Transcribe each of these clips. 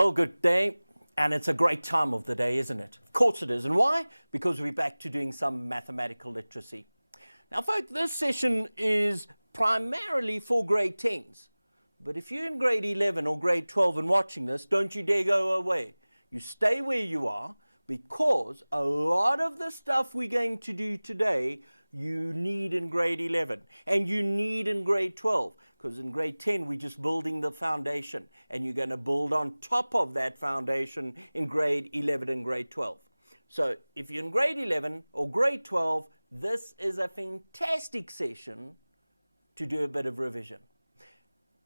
Well, good day, and it's a great time of the day, isn't it? Of course it is. And why? Because we're back to doing some mathematical literacy. Now, folks, this session is primarily for grade 10s. But if you're in grade 11 or grade 12 and watching this, don't you dare go away. You stay where you are, because a lot of the stuff we're going to do today you need in grade 11 and you need in grade 12, because in grade 10 we're just building the foundation, and you're going to build on top of that foundation in grade 11 and grade 12. So if you're in grade 11 or grade 12, this is a fantastic session to do a bit of revision.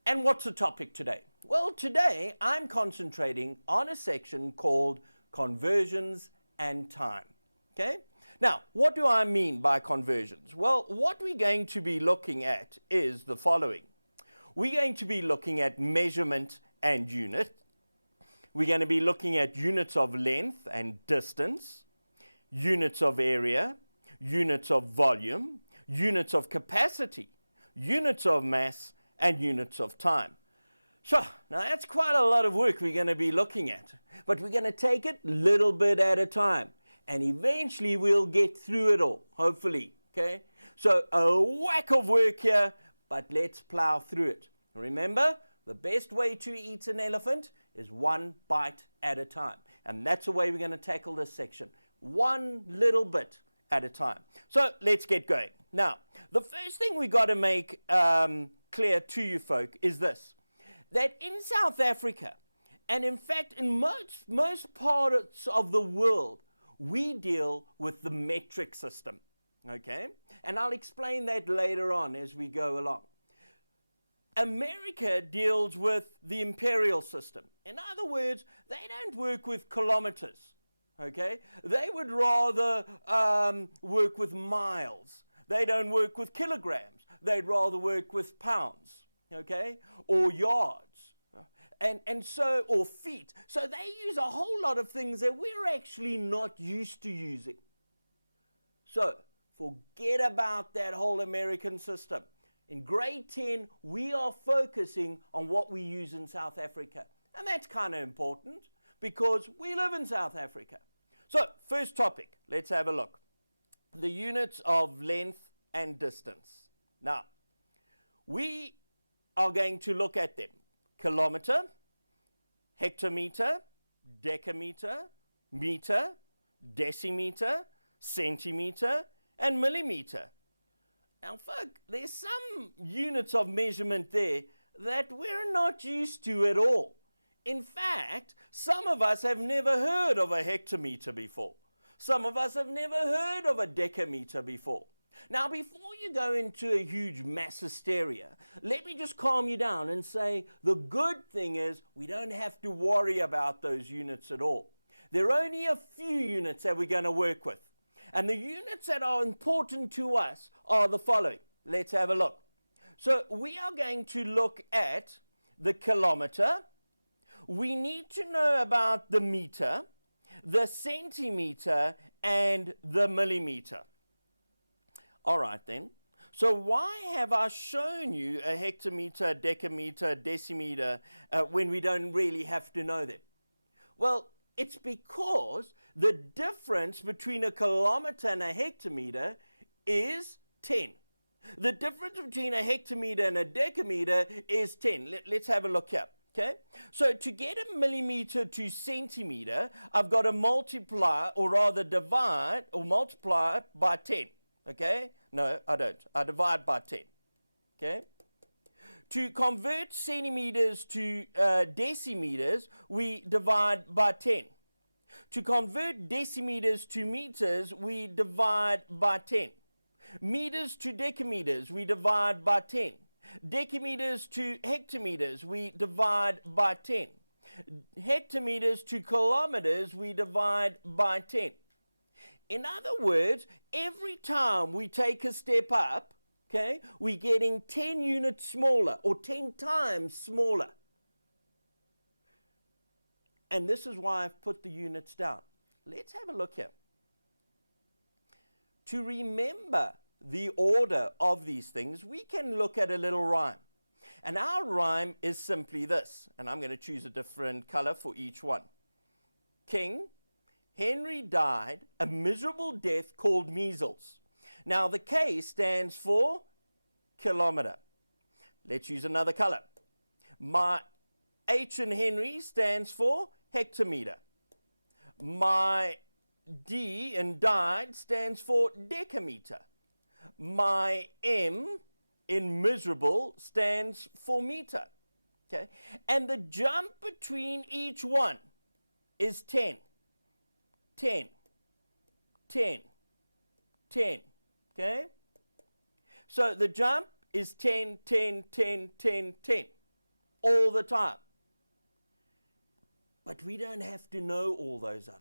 And what's the topic today? Well, today I'm concentrating on a section called conversions and time. Okay? Now, what do I mean by conversions? Well, what we're going to be looking at is the following. We're going to be looking at measurement and unit. We're going to be looking at units of length and distance, units of area, units of volume, units of capacity, units of mass, and units of time. Sure, now that's quite a lot of work we're going to be looking at, but we're going to take it little bit at a time, and eventually we'll get through it all, hopefully, okay? So a whack of work here, but let's plow through it. Remember, the best way to eat an elephant is one bite at a time, and that's the way we're going to tackle this section, one little bit at a time. So let's get going. Now, the first thing we got to make clear to you folk is this, that in South Africa, and in fact in most parts of the world, we deal with the metric system, okay? And I'll explain that later on as we go along. America deals with the imperial system. In other words, they don't work with kilometers, okay? They would rather work with miles. They don't work with kilograms. They'd rather work with pounds, okay? Or yards. And so, or feet. So they use a whole lot of things that we're actually not used to using. So forget about that whole American system. In grade 10, we are focusing on what we use in South Africa. And that's kind of important because we live in South Africa. So first topic, let's have a look. The units of length and distance. Now, we are going to look at them. Kilometer, hectometer, decameter, meter, decimeter, centimeter, and millimeter. Now, folk, there's some units of measurement there that we're not used to at all. In fact, some of us have never heard of a hectometer before. Some of us have never heard of a decameter before. Now, before you go into a huge mass hysteria, let me just calm you down and say the good thing is we don't have to worry about those units at all. There are only a few units that we're going to work with. And the units that are important to us are the following. Let's have a look. So we are going to look at the kilometer. We need to know about the meter, the centimeter, and the millimeter. All right then. So why have I shown you a hectometer, decameter, decimeter when we don't really have to know them? Well, it's because the difference between a kilometer and a hectometer is 10. The difference between a hectometer and a decameter is 10. Let's have a look here. Okay, so to get a millimeter to centimeter, I've got to multiply, or rather divide, or multiply by 10. Okay? No, I don't. I divide by 10. Okay? To convert centimeters to decimeters, we divide by 10. To convert decimeters to meters, we divide by 10. Meters to decameters, we divide by 10. Decameters to hectometers, we divide by 10. Hectometers to kilometers, we divide by 10. In other words, every time we take a step up, okay, we're getting 10 units smaller, or 10 times smaller. And this is why I've put the units down. Let's have a look here. To remember the order of these things, we can look at a little rhyme. And our rhyme is simply this, and I'm going to choose a different color for each one. King Henry died a miserable death called measles. Now the K stands for kilometer. Let's use another color. My H in Henry stands for hectometer. My D in died stands for decameter. My M in miserable stands for meter. Okay? And the jump between each one is 10. 10. 10. 10. Okay? So the jump is 10, 10, 10, 10, 10 all the time. But we don't have to know all those others.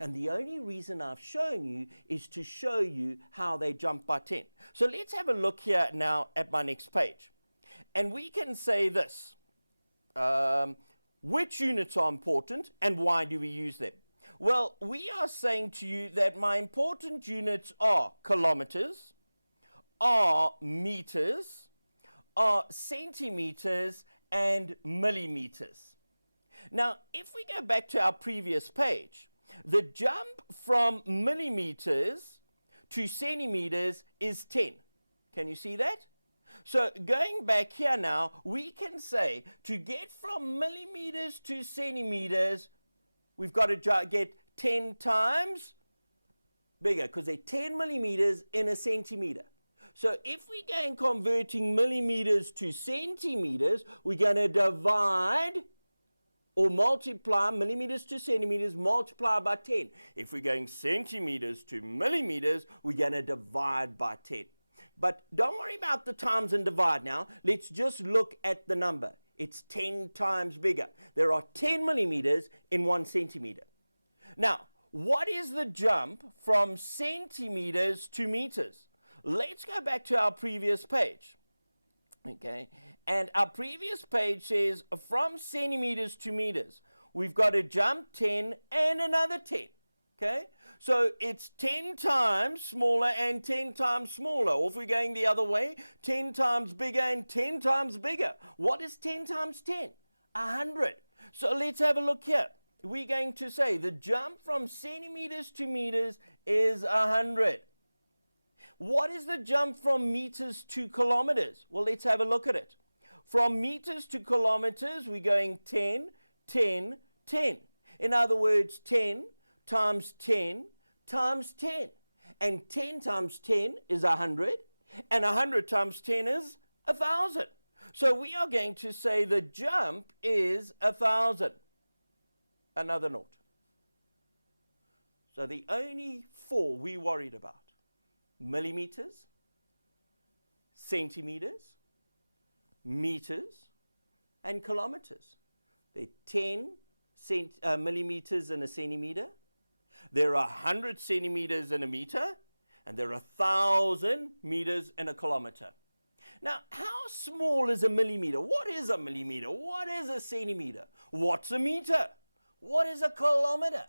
And the only reason I've shown you is to show you how they jump by 10. So let's have a look here now at my next page. And we can say this. Which units are important and why do we use them? Well, we are saying to you that my important units are kilometers, are meters, are centimeters, and millimeters. Now, if we go back to our previous page, the jump from millimeters to centimeters is 10. Can you see that? So going back here now, we can say to get from millimeters to centimeters, we've got to get 10 times bigger because they're 10 millimeters in a centimeter. So if we go and converting millimeters to centimeters, we're going to divide or multiply millimeters to centimeters, multiply by 10. If we're going centimeters to millimeters, we're going to divide by 10. But don't worry about the times and divide now. Let's just look at the number. It's 10 times bigger. There are 10 millimeters in 1 centimeter. Now, what is the jump from centimeters to meters? Let's go back to our previous page. Okay, and our previous page says from centimeters to meters, we've got to jump 10 and another 10. Okay, so it's 10 times smaller and 10 times smaller. Or if we're going the other way, 10 times bigger and 10 times bigger. What is 10 times 10? 100. So let's have a look here. We're going to say the jump from centimeters to meters is 100. What is the jump from meters to kilometers? Well, let's have a look at it. From meters to kilometers, we're going 10, 10, 10. In other words, 10 times 10 times 10. And 10 times 10 is 100, and 100 times 10 is 1,000. So we are going to say the jump is 1,000. Another note. So the only 4 we worried about: millimeters, centimeters, meters, and kilometers. There are 10 millimeters in a centimeter. There are 100 centimeters in a meter. And there are 1,000 meters in a kilometer. Now, how small is a millimeter? What is a millimeter? What is a centimeter? What's a meter? What is a kilometer?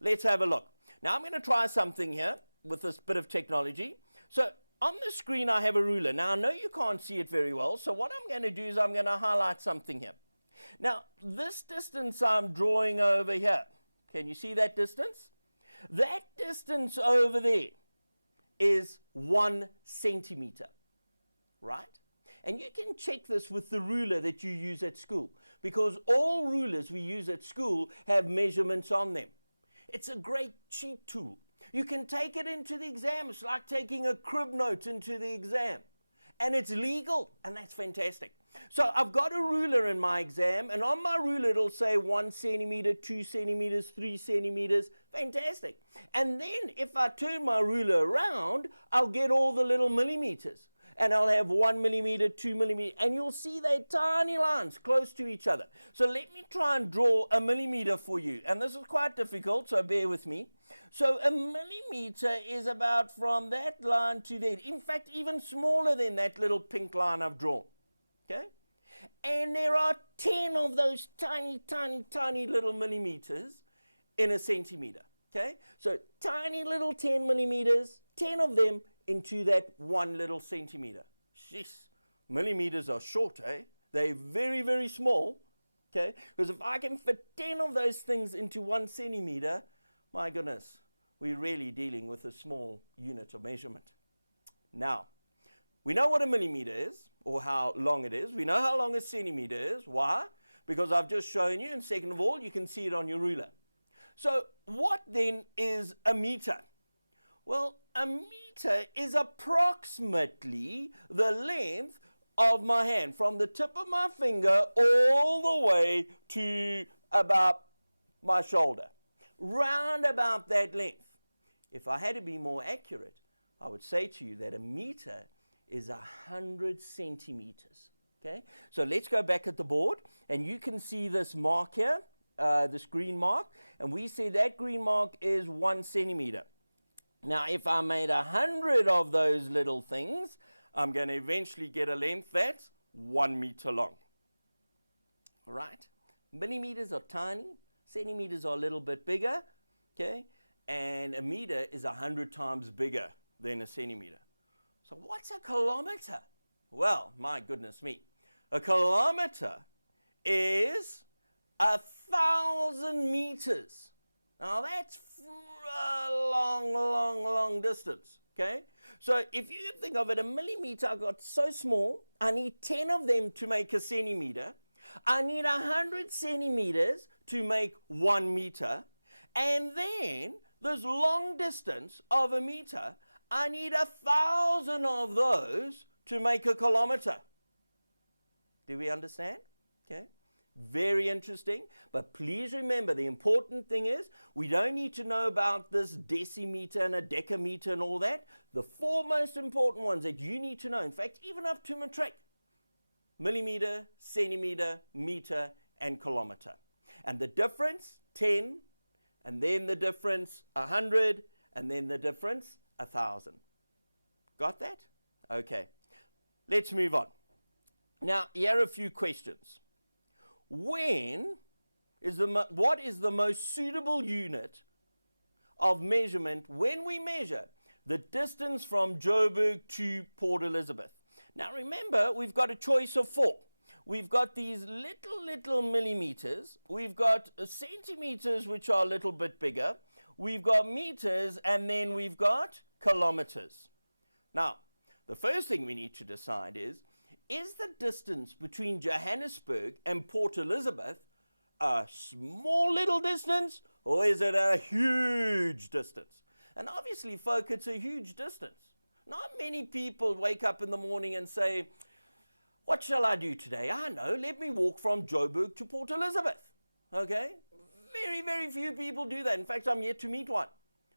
Let's have a look. Now, I'm going to try something here with this bit of technology. So on the screen, I have a ruler. Now, I know you can't see it very well. So what I'm going to do is I'm going to highlight something here. Now, this distance I'm drawing over here. Can you see that distance? That distance over there is 1 centimeter, right? And you can check this with the ruler that you use at school, because all rulers we use at school have measurements on them. It's a great cheat tool. You can take it into the exam. It's like taking a crib note into the exam. And it's legal, and that's fantastic. So I've got a ruler in my exam, and on my ruler it'll say 1 centimeter, 2 centimeters, 3 centimeters. Fantastic. And then if I turn my ruler around, I'll get all the little millimeters. And I'll have 1 millimeter, 2 millimeter, and you'll see they're tiny lines close to each other. So let me try and draw a millimeter for you. And this is quite difficult, so bear with me. So a millimeter is about from that line to there. In fact, even smaller than that little pink line I've drawn. Okay? And there are 10 of those tiny, tiny, tiny little millimeters in a centimeter. Okay? So tiny little 10 millimeters, 10 of them into that 1 little centimeter. Jeez, millimeters are short, eh? They're very, very small, okay? Because if I can fit 10 of those things into 1 centimeter, my goodness, we're really dealing with a small unit of measurement. Now, we know what a millimeter is, or how long it is. We know how long a centimeter is. Why? Because I've just shown you, and second of all, you can see it on your ruler. So what then is a meter? Well, a meter is approximately the length of my hand, from the tip of my finger all the way to about my shoulder, round about that length. If I had to be more accurate, I would say to you that a meter is 100 centimeters. Okay, so let's go back at the board, and you can see this mark here, this green mark, and we say that green mark is 1 centimeter. Now, if I made 100 of those little things, I'm going to eventually get a length that's 1 meter long. All right? Millimeters are tiny, centimeters are a little bit bigger, okay? And a meter is 100 times bigger than a centimeter. So what's a kilometer? Well, my goodness me. A kilometer is 1,000 meters. Now that's a long, long, long distance, okay? So if you think of it, a millimeter, I got so small, I need 10 of them to make a centimeter. I need 100 centimeters to make 1 meter. And then this long distance of a meter, I need 1,000 of those to make a kilometer. Do we understand? Okay. Very interesting. But please remember, the important thing is we don't need to know about this decimeter and a decameter and all that. The 4 most important ones that you need to know, in fact, even up to matric: millimeter, centimeter, meter, and kilometer. And the difference, 10, and then the difference, 100, and then the difference, 1,000. Got that? Okay. Let's move on. Now, here are a few questions. What is the most suitable unit of measurement when we measure the distance from Joburg to Port Elizabeth? Now remember, we've got a choice of 4. We've got these little millimeters, we've got centimeters, which are a little bit bigger, we've got meters, and then we've got kilometers. Now, the first thing we need to decide is the distance between Johannesburg and Port Elizabeth a small little distance, or is it a huge distance? And obviously, folk, it's a huge distance. Not many people wake up in the morning and say, what shall I do today? I know, let me walk from Joburg to Port Elizabeth. Okay? Very, very few people do that. In fact, I'm yet to meet one.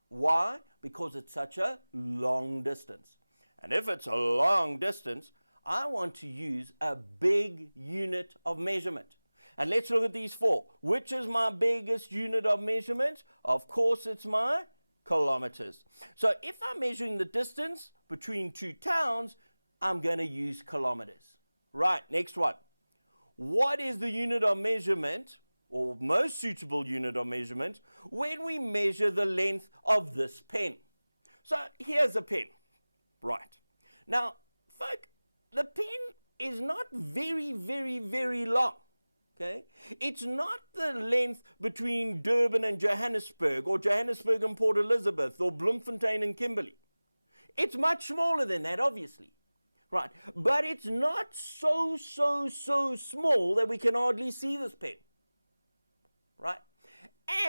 Why? Because it's such a long distance. And if it's a long distance, I want to use a big unit of measurement. And let's look at these 4. Which is my biggest unit of measurement? Of course, it's my kilometers. So if I'm measuring the distance between 2 towns, I'm going to use kilometers. Right, next one. What is the unit of measurement, or most suitable unit of measurement, when we measure the length of this pen? So here's a pen. Right. Now, folk, the pen is not very, very, very long. Okay? It's not the length between Durban and Johannesburg, or Johannesburg and Port Elizabeth, or Bloemfontein and Kimberley. It's much smaller than that, obviously. Right? But it's not so small that we can hardly see this pen. Right?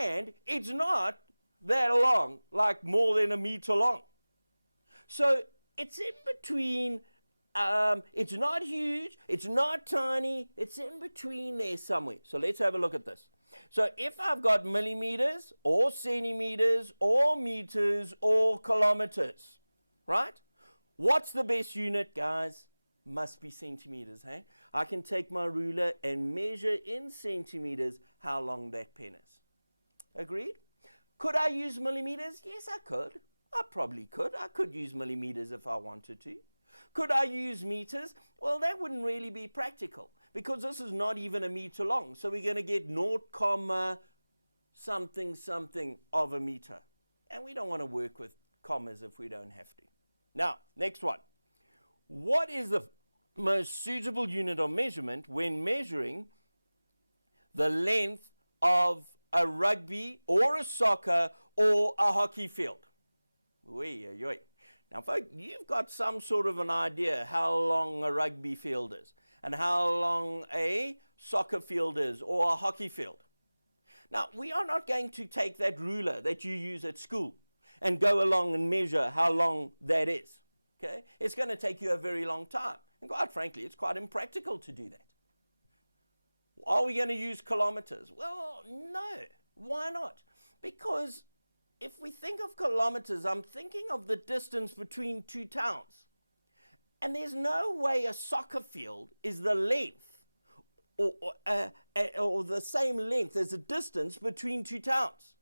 And it's not that long, like more than a meter long. So it's in between. It's not huge, it's not tiny, it's in between there somewhere. So let's have a look at this. So if I've got millimeters, or centimeters, or meters, or kilometers, right? What's the best unit, guys? Must be centimeters, hey? I can take my ruler and measure in centimeters how long that pen is. Agreed? Could I use millimeters? Yes, I could. I probably could. I could use millimeters if I wanted to. Could I use meters? Well, that wouldn't really be practical, because this is not even a meter long. So we're going to get 0, something of a meter. And we don't want to work with commas if we don't have to. Now, next one. What is the most suitable unit of measurement when measuring the length of a rugby or a soccer or a hockey field. Now, folks, you've got some sort of an idea how long a rugby field is and how long a soccer field is or a hockey field. Now, we are not going to take that ruler that you use at school and go along and measure how long that is. Okay? It's going to take you a very long time. And quite frankly, it's quite impractical to do that. Are we going to use kilometers? Well, no. Why not? Because if we think of kilometers, I'm thinking of the distance between two towns. And there's no way a soccer field is the length or the same length as the distance between two towns.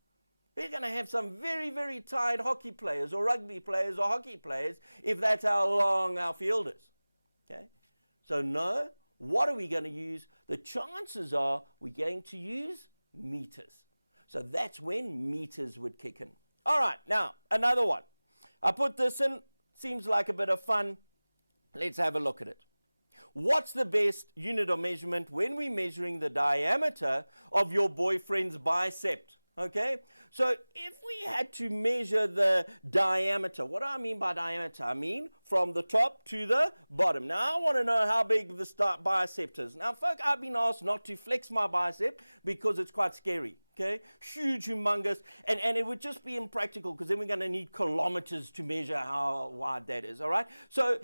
We're going to have some very, very tired hockey players or rugby players or hockey players if that's how long our field is. Okay? So no, what are we going to use? The chances are we're going to use meters. So that's when meters would kick in. All right, now another one. I put this in, seems like a bit of fun. Let's have a look at it. What's the best unit of measurement when we're measuring the diameter of your boyfriend's bicep? Okay, so if we had to measure the diameter, what do I mean by diameter? I mean from the top to the bottom. Now, I want to know how big this bicep is. Now, folk, I've been asked not to flex my bicep because it's quite scary. Okay, huge, humongous, and it would just be impractical because then we're going to need kilometers to measure how wide that is, all right? So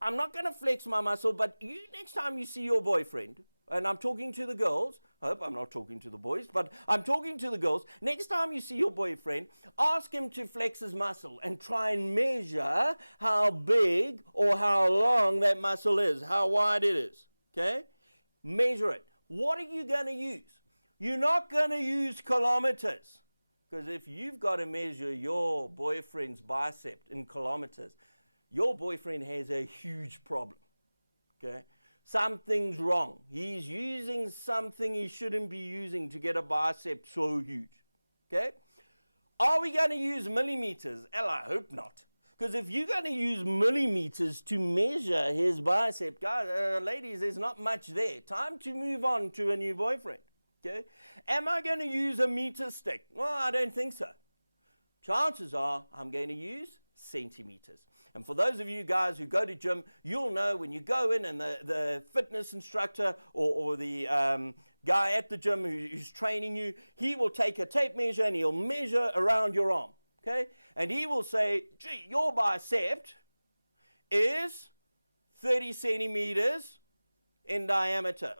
I'm not going to flex my muscle, but you, next time you see your boyfriend, and I'm talking to the girls, I hope I'm not talking to the boys, but I'm talking to the girls. Next time you see your boyfriend, ask him to flex his muscle and try and measure how big or how long that muscle is, how wide it is, okay? Measure it. What are you going to use? You're not going to use kilometers, because if you've got to measure your boyfriend's bicep in kilometers, your boyfriend has a huge problem, okay? Something's wrong. He's using something he shouldn't be using to get a bicep so huge, okay? Are we going to use millimeters? Well, I hope not. Because if you're going to use millimeters to measure his bicep, guys, ladies, there's not much there. Time to move on to a new boyfriend, okay? Am I going to use a meter stick? Well, I don't think so. Chances are I'm going to use centimeters. And for those of you guys who go to gym, you'll know when you go in and the fitness instructor or the guy at the gym who's training you, he will take a tape measure and he'll measure around your arm, okay? And he will say, gee, your bicep is 30 centimeters in diameter,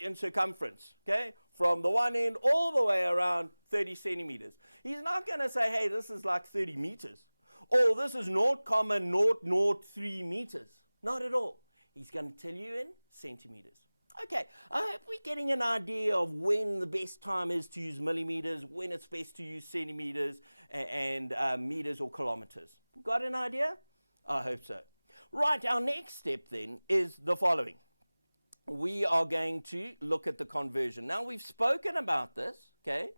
in circumference, okay? From the one end all the way around 30 centimeters. He's not going to say, hey, this is like 30 meters. Or this is 0.003 meters. Not at all. He's going to tell you in centimeters. Okay, I hope we're getting an idea of when the best time is to use millimeters, when it's best to use centimeters and meters or kilometers. Got an idea? I hope so. Right, our next step then is the following. We are going to look at the conversion. Now, we've spoken about this, okay?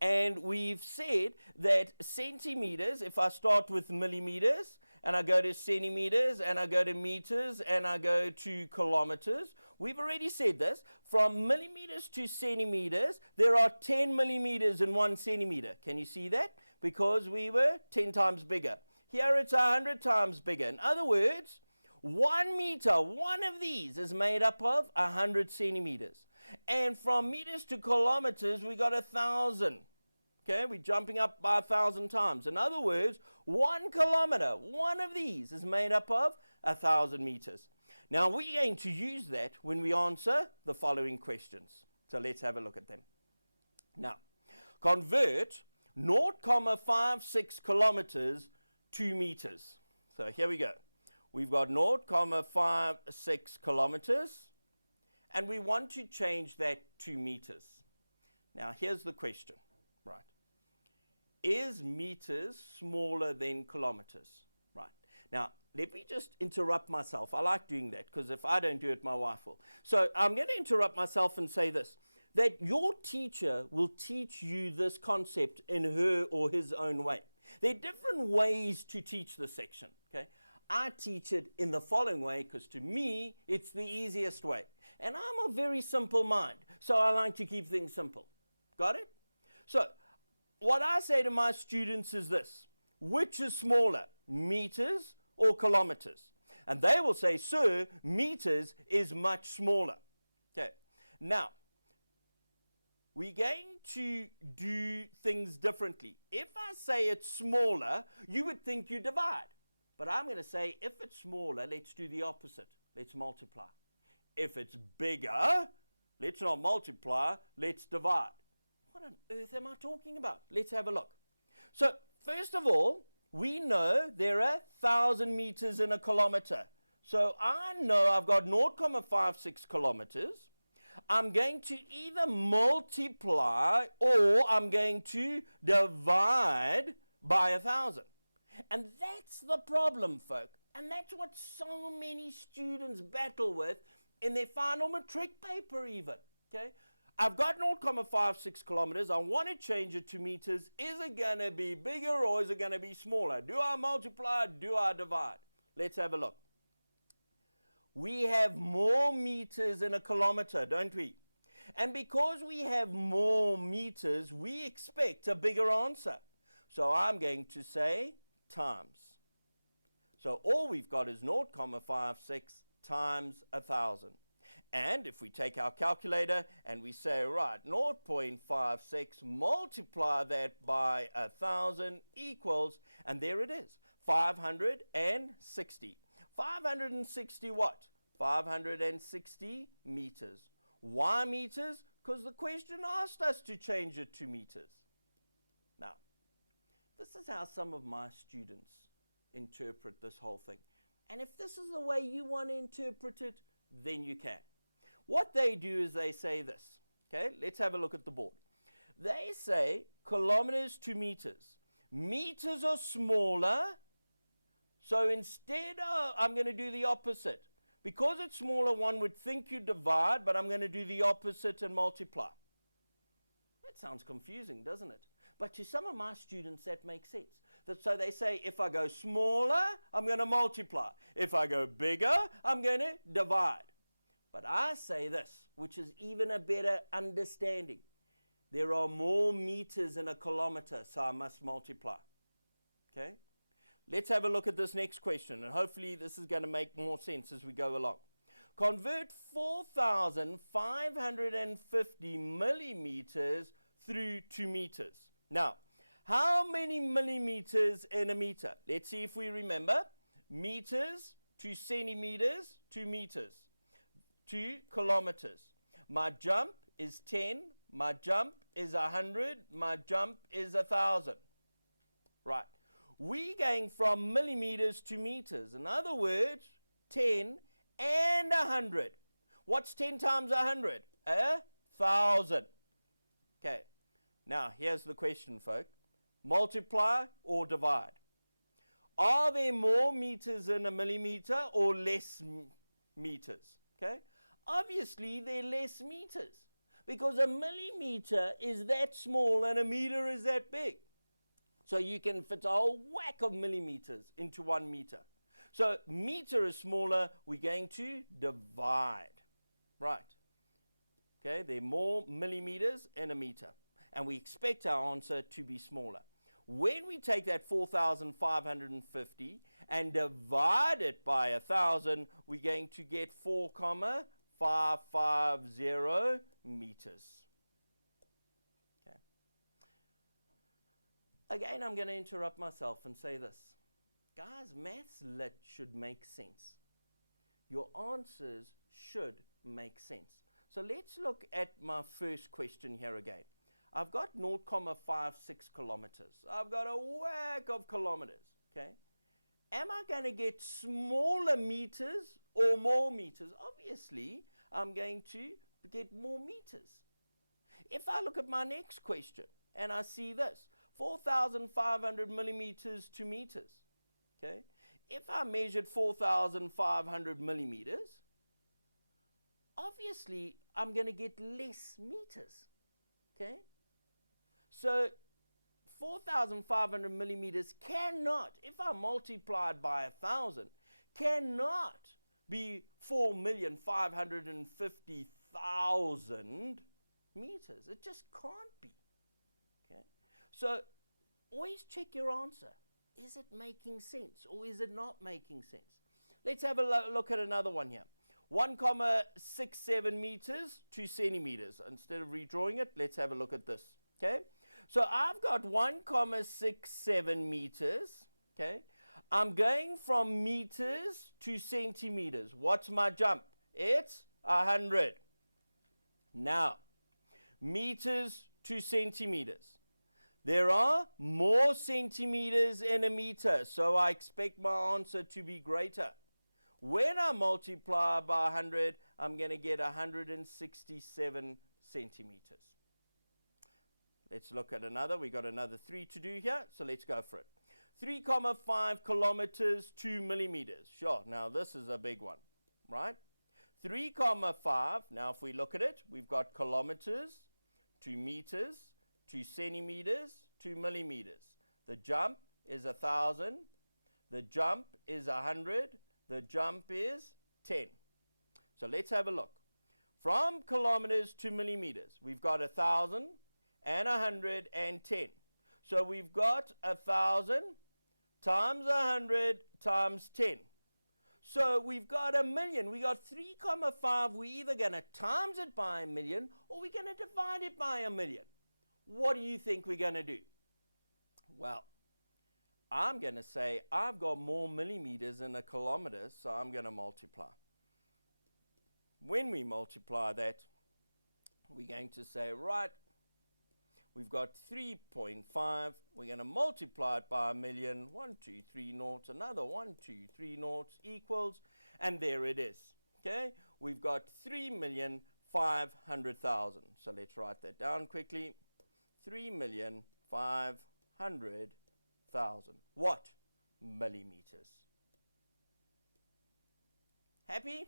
And we've said that centimeters, if I start with millimeters, and I go to centimeters, and I go to meters, and I go to kilometers, we've already said this. From millimeters to centimeters, there are 10 millimeters in 1 centimeter. Can you see that? Because we were 10 times bigger. Here it's 100 times bigger. In other words, 1 meter, one of these is made up of 100 centimeters. And from meters to kilometers, we got 1,000. Okay, we're jumping up by 1,000 times. In other words, 1 kilometer, one of these is made up of 1,000 meters. Now, we're going to use that when we answer the following questions. So let's have a look at them. Now, convert 0.56 kilometers to meters. So here we go. We've got 0.56 kilometers. And we want to change that to meters. Now, here's the question, right? Is meters smaller than kilometers? Right. Now, let me just interrupt myself. I like doing that because if I don't do it, my wife will. So I'm going to interrupt myself and say this, that your teacher will teach you this concept in her or his own way. There are different ways to teach this section, okay? I teach it in the following way because to me, it's the easiest way. And I'm a very simple mind, so I like to keep things simple. Got it? So, what I say to my students is this: which is smaller, meters or kilometers? And they will say, sir, meters is much smaller. Okay. Now, we're going to do things differently. If I say it's smaller, you would think you divide. But I'm going to say, if it's smaller, let's do the opposite. Let's multiply. If it's bigger, let's not multiply, let's divide. What on earth am I talking about? Let's have a look. So, first of all, we know there are 1,000 meters in a kilometer. So I know I've got 0.56 kilometers. I'm going to either multiply or I'm going to divide by 1,000. And that's the problem, folk. And that's what so many students battle with in their final matric paper even. Okay? I've got 0.56 kilometers. I want to change it to meters. Is it going to be bigger or is it going to be smaller? Do I multiply? Do I divide? Let's have a look. We have more meters in a kilometer, don't we? And because we have more meters, we expect a bigger answer. So I'm going to say times. So all we've got is 0.56 times 1,000. And if we take our calculator and we say, right, 0.56, multiply that by 1,000 equals, and there it is, 560. 560 what? 560 meters. Why meters? Because the question asked us to change it to meters. Now, this is how some of my students interpret this whole thing. And if this is the way you want to interpret it, then you can. What they do is they say this. Okay, let's have a look at the board. They say kilometers to meters. Meters are smaller, so instead I'm going to do the opposite. Because it's smaller, one would think you divide, but I'm going to do the opposite and multiply. That sounds confusing, doesn't it? But to some of my students, that makes sense. So they say, if I go smaller, I'm going to multiply. If I go bigger, I'm going to divide. But I say this, which is even a better understanding. There are more meters in a kilometer, so I must multiply. Okay? Let's have a look at this next question, and hopefully this is going to make more sense as we go along. Convert 4,550 millimeters through to meters. Now, how many millimeters in a meter? Let's see if we remember. Meters to centimeters to meters to kilometers. My jump is 10. My jump is 100. My jump is 1,000. Right. We're going from millimeters to meters. In other words, 10 and 100. What's 10 times 100? 1,000. Okay. Now, here's the question, folk. Multiply or divide? Are there more meters in a millimeter or less meters? Okay. Obviously, there are less meters because a millimeter is that small and a meter is that big. So you can fit a whole whack of millimeters into 1 meter. So meter is smaller, we're going to divide. Right. Okay, there are more millimeters in a meter. And we expect our answer to be smaller. When we take that 4,550 and divide it by 1,000, we're going to get 4,550 meters. Okay. Again, I'm going to interrupt myself and say this. Guys, maths lit should make sense. Your answers should make sense. So let's look at my first question here again. I've got 0.56 kilometers. I've got a whack of kilometers, okay? Am I going to get smaller meters or more meters? Obviously, I'm going to get more meters. If I look at my next question and I see this, 4,500 millimeters to meters, okay? If I measured 4,500 millimeters, obviously, I'm going to get less meters, okay? So 4,500 millimeters cannot, if I multiplied by 1,000, cannot be 4,550,000 meters. It just can't be. Okay? So always check your answer. Is it making sense or is it not making sense? Let's have a look at another one here. 1,67 meters, 2 centimeters. Instead of redrawing it, let's have a look at this. Okay? So I've got 1,67 meters. Okay? I'm going from meters to centimeters. What's my jump? It's 100. Now, meters to centimeters. There are more centimeters in a meter, so I expect my answer to be greater. When I multiply by 100, I'm going to get 167 centimeters. Let's look at another. We got another 3 to do here, so let's go for it. 3,5 kilometers, 2 millimeters. Sure, now this is a big one, right? 3,5, now if we look at it, we've got kilometers, 2 meters, 2 centimeters, 2 millimeters. The jump is 1,000. The jump is 100. The jump is 10. So let's have a look. From kilometers to millimeters, we've got 1,000 and 110. So we've got 1,000 times 100 times 10. So we've got 1,000,000. We got 3,5. We're either going to times it by 1,000,000 or we're going to divide it by 1,000,000. What do you think we're going to do? Well, I'm going to say I've got more millimeters than a kilometer, so I'm going to multiply. When we multiply that, we're going to say, right, we've got 3.5. We're going to multiply it by 1,000,000. 1, 2, 3 noughts. Another 1, 2, 3 noughts equals, and there it is. Okay? We've got 3,500,000. So let's write that down quickly. 3,500,000. What? Millimeters. Happy?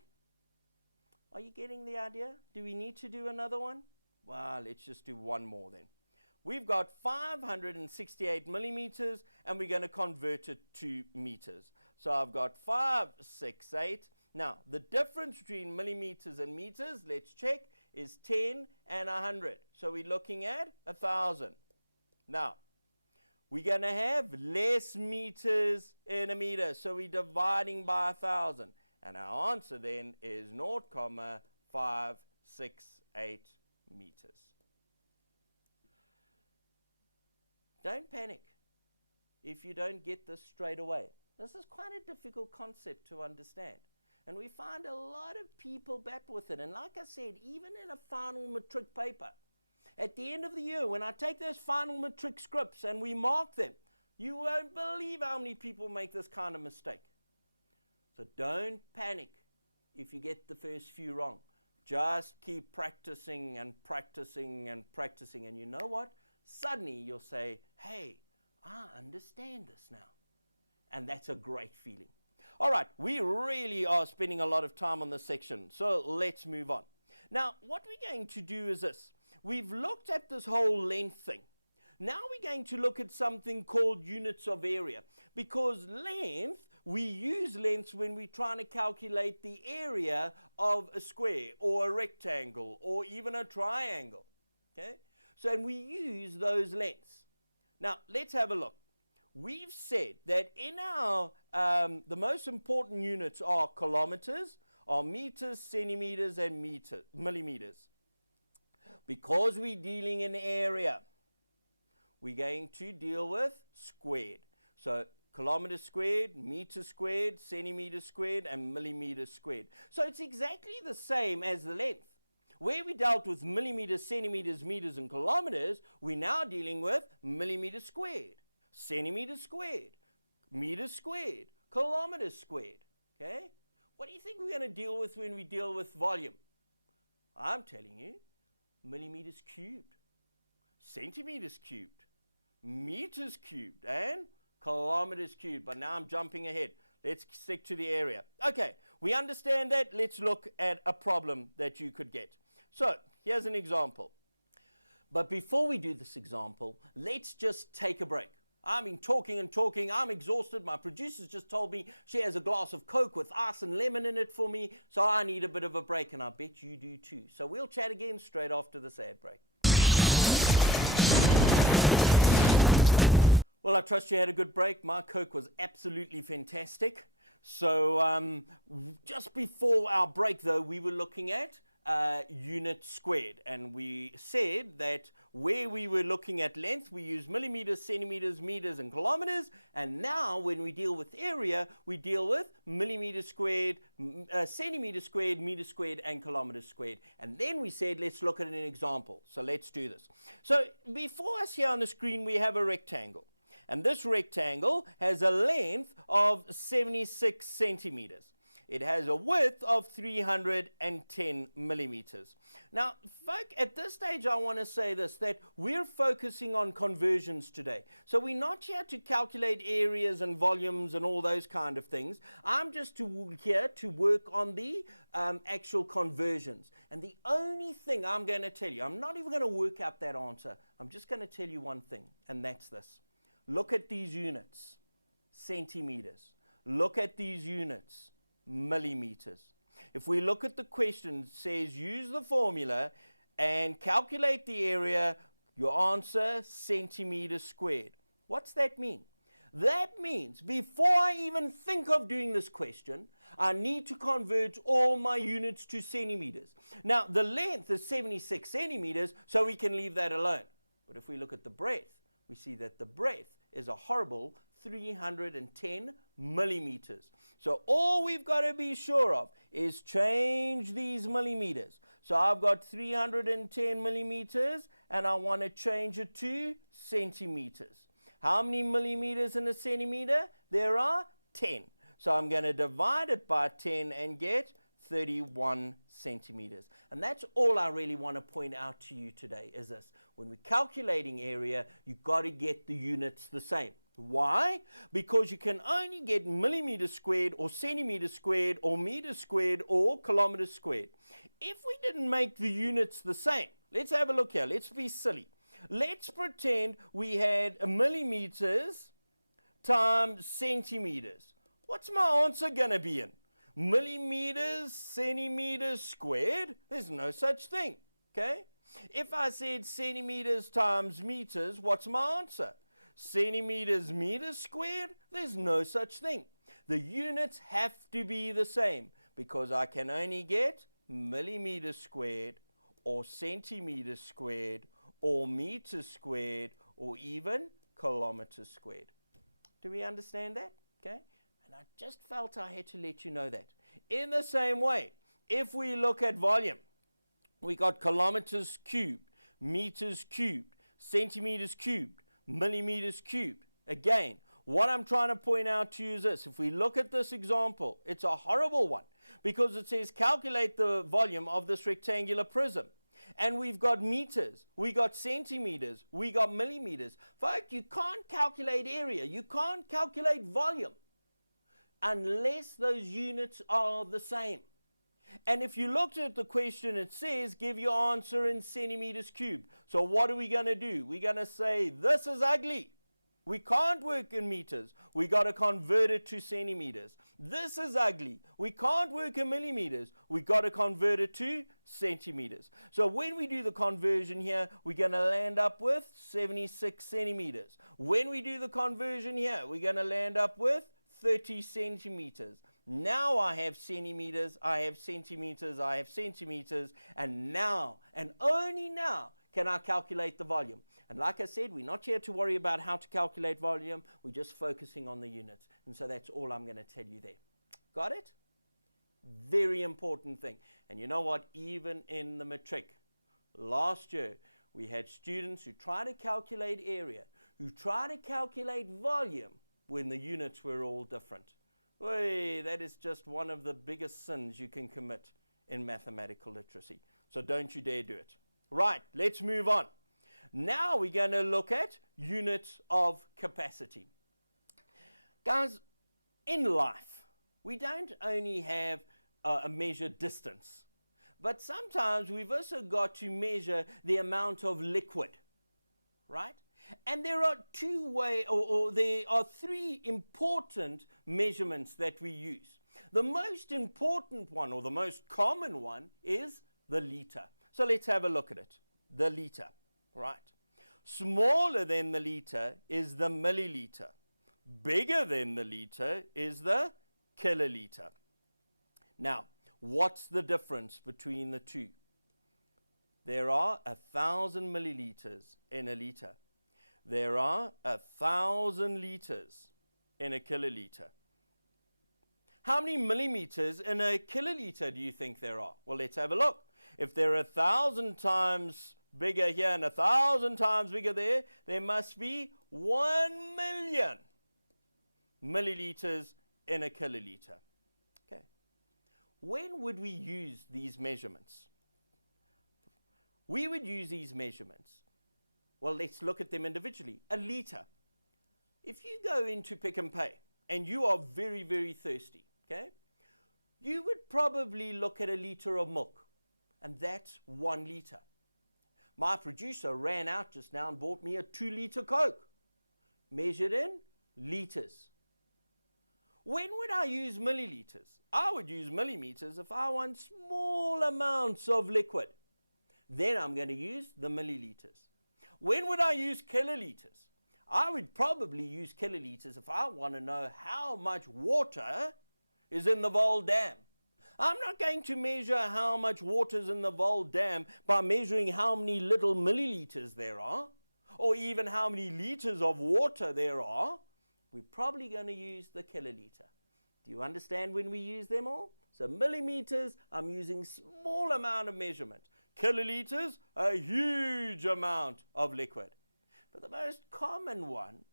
Are you getting the idea? Do we need to do another one? Well, let's just do one more then. We've got 568 millimeters, and we're going to convert it to meters. So I've got 568. Now, the difference between millimeters and meters, let's check, is 10 and 100. So we're looking at 1,000. Now, we're going to have less meters in a meter, so we're dividing by 1,000. And our answer then is 0.568 meters. Don't panic if you don't get this straight away. This is quite a difficult concept to understand. And we find a lot of people battle with it. And like I said, even in a final matric paper, at the end of the year, when I take those final matric scripts and we mark them, you won't believe how many people make this kind of mistake. So don't panic if you get the first few wrong. Just keep practicing and practicing and practicing. And you know what? Suddenly you'll say, hey, I understand this now. And that's a great feeling. All right, we really are spending a lot of time on this section, so let's move on. Now, what we're going to do is this. We've looked at this whole length thing. Now we're going to look at something called units of area, because length, we use lengths when we're trying to calculate the area of a square or a rectangle or even a triangle. Okay? So, and we use those lengths. Now, let's have a look. We've said that in our, the most important units are kilometers, are meters, centimeters, and millimeters. Because we're dealing in area, we're going to deal with squared. So, kilometers squared, meters squared, centimeters squared, and millimeters squared. So, it's exactly the same as the length. Where we dealt with millimeters, centimeters, meters, and kilometers, we're now dealing with millimeters squared, centimeters squared, meters squared, kilometers squared. Okay? What do you think we're going to deal with when we deal with volume? I'm telling you, millimeters cubed, centimeters cubed, meters cubed, and kilometers cubed. But now I'm jumping ahead. Let's stick to the area. Okay, we understand that. Let's look at a problem that you could get. So, here's an example. But before we do this example, let's just take a break. I've been talking and talking. I'm exhausted. My producer's just told me she has a glass of Coke with ice and lemon in it for me, so I need a bit of a break, and I bet you do too. So we'll chat again straight after this ad break. Well, I trust you had a good break. My Coke was absolutely fantastic. So just before our break, though, we were looking at unit squared, and we said that where we were looking at length, we use millimeters, centimeters, meters, and kilometers, and now when we deal with area, we deal with millimeters squared, centimeters squared, meters squared, and kilometers squared. And then we said, let's look at an example. So let's do this. So before us here on the screen, we have a rectangle. And this rectangle has a length of 76 centimeters. It has a width of 310 millimeters. Now, folk, at this stage, I want to say this, that we're focusing on conversions today. So we're not here to calculate areas and volumes and all those kind of things. I'm just here to work on the actual conversions. And the only thing I'm going to tell you, I'm not even going to work out that answer. I'm just going to tell you one thing, and that's this. Look at these units, centimeters. Look at these units, millimeters. If we look at the question, it says use the formula and calculate the area, your answer, centimeters squared. What's that mean? That means before I even think of doing this question, I need to convert all my units to centimeters. Now, the length is 76 centimeters, so we can leave that alone. But if we look at the breadth, we see that the breadth is a horrible 310 millimeters. So all we've got to be sure of is change these millimeters. So I've got 310 millimeters, and I want to change it to centimeters. How many millimeters in a centimeter? There are 10. So I'm going to divide it by 10 and get 31 centimeters. And that's all I really want to point out to you today is this. When we're calculating area, you've got to get the units the same. Why? Because you can only get millimeters squared or centimeters squared or meters squared or kilometers squared. If we didn't make the units the same, let's have a look here. Let's be silly. Let's pretend we had millimeters times centimeters. What's my answer going to be in? Millimeters, centimeters squared? There's no such thing, okay? If I said centimeters times meters, what's my answer? Centimeters, meters squared? There's no such thing. The units have to be the same because I can only get millimeters squared or centimeters squared or meters squared or even kilometers squared. Do we understand that? Okay? And I just felt I had to let you know that. In the same way, if we look at volume, we got kilometers cubed, meters cubed, centimeters cubed, millimeters cubed. Again, what I'm trying to point out to you is this. If we look at this example, it's a horrible one because it says calculate the volume of this rectangular prism. And we've got meters, we got centimeters, we got millimeters. Folks, you can't calculate area, you can't calculate volume unless those units are the same. And if you looked at the question, it says give your answer in centimeters cubed. So what are we going to do? We're going to say this is ugly. We can't work in meters. We got to convert it to centimeters. This is ugly. We can't work in millimeters. We got to convert it to centimeters. So when we do the conversion here, we're going to land up with 76 centimeters. When we do the conversion here, we're going to land up with 30 centimeters. Now I have centimeters, I have centimeters, I have centimeters, and now, and only now, can I calculate the volume. And like I said, we're not here to worry about how to calculate volume, we're just focusing on the units. And so that's all I'm going to tell you there. Got it? Very important thing. And you know what? Even in the matric, last year, we had students who try to calculate area, who try to calculate volume when the units were all different. Oy, that is just one of the biggest sins you can commit in mathematical literacy. So don't you dare do it. Right, let's move on. Now we're going to look at units of capacity. Guys, in life, we don't only have a measured distance, but sometimes we've also got to measure the amount of liquid, right? And there are there are three important measurements that we use. The most important one, or the most common one, is the liter. So let's have a look at it. The liter, right? Smaller than the liter is the milliliter. Bigger than the liter is the kiloliter. Now, what's the difference between the two? There are 1,000 milliliters in a liter. There are 1,000 liters in a kiloliter. How many millimeters in a kiloliter do you think there are? Well, let's have a look. If there are 1,000 times bigger here and 1,000 times bigger there, there must be 1 million milliliters in a kiloliter. Okay. When would we use these measurements? We would use these measurements. Well, let's look at them individually. A liter. If you go into Pick n Pay and you are very, very thirsty, okay, you would probably look at a liter of milk, and that's 1 liter. My producer ran out just now and bought me a 2-liter Coke, measured in liters. When would I use milliliters? I would use millimeters if I want small amounts of liquid. Then I'm going to use the milliliters. When would I use kiloliters? I would probably use kiloliters if I want to know how much water is in the Vaal Dam. I'm not going to measure how much water is in the Vaal Dam by measuring how many little milliliters there are, or even how many liters of water there are. We're probably going to use the kiloliter. Do you understand when we use them all? So millimeters, I'm using small amount of measurement. Kiloliters, a huge amount of liquid. But the most common one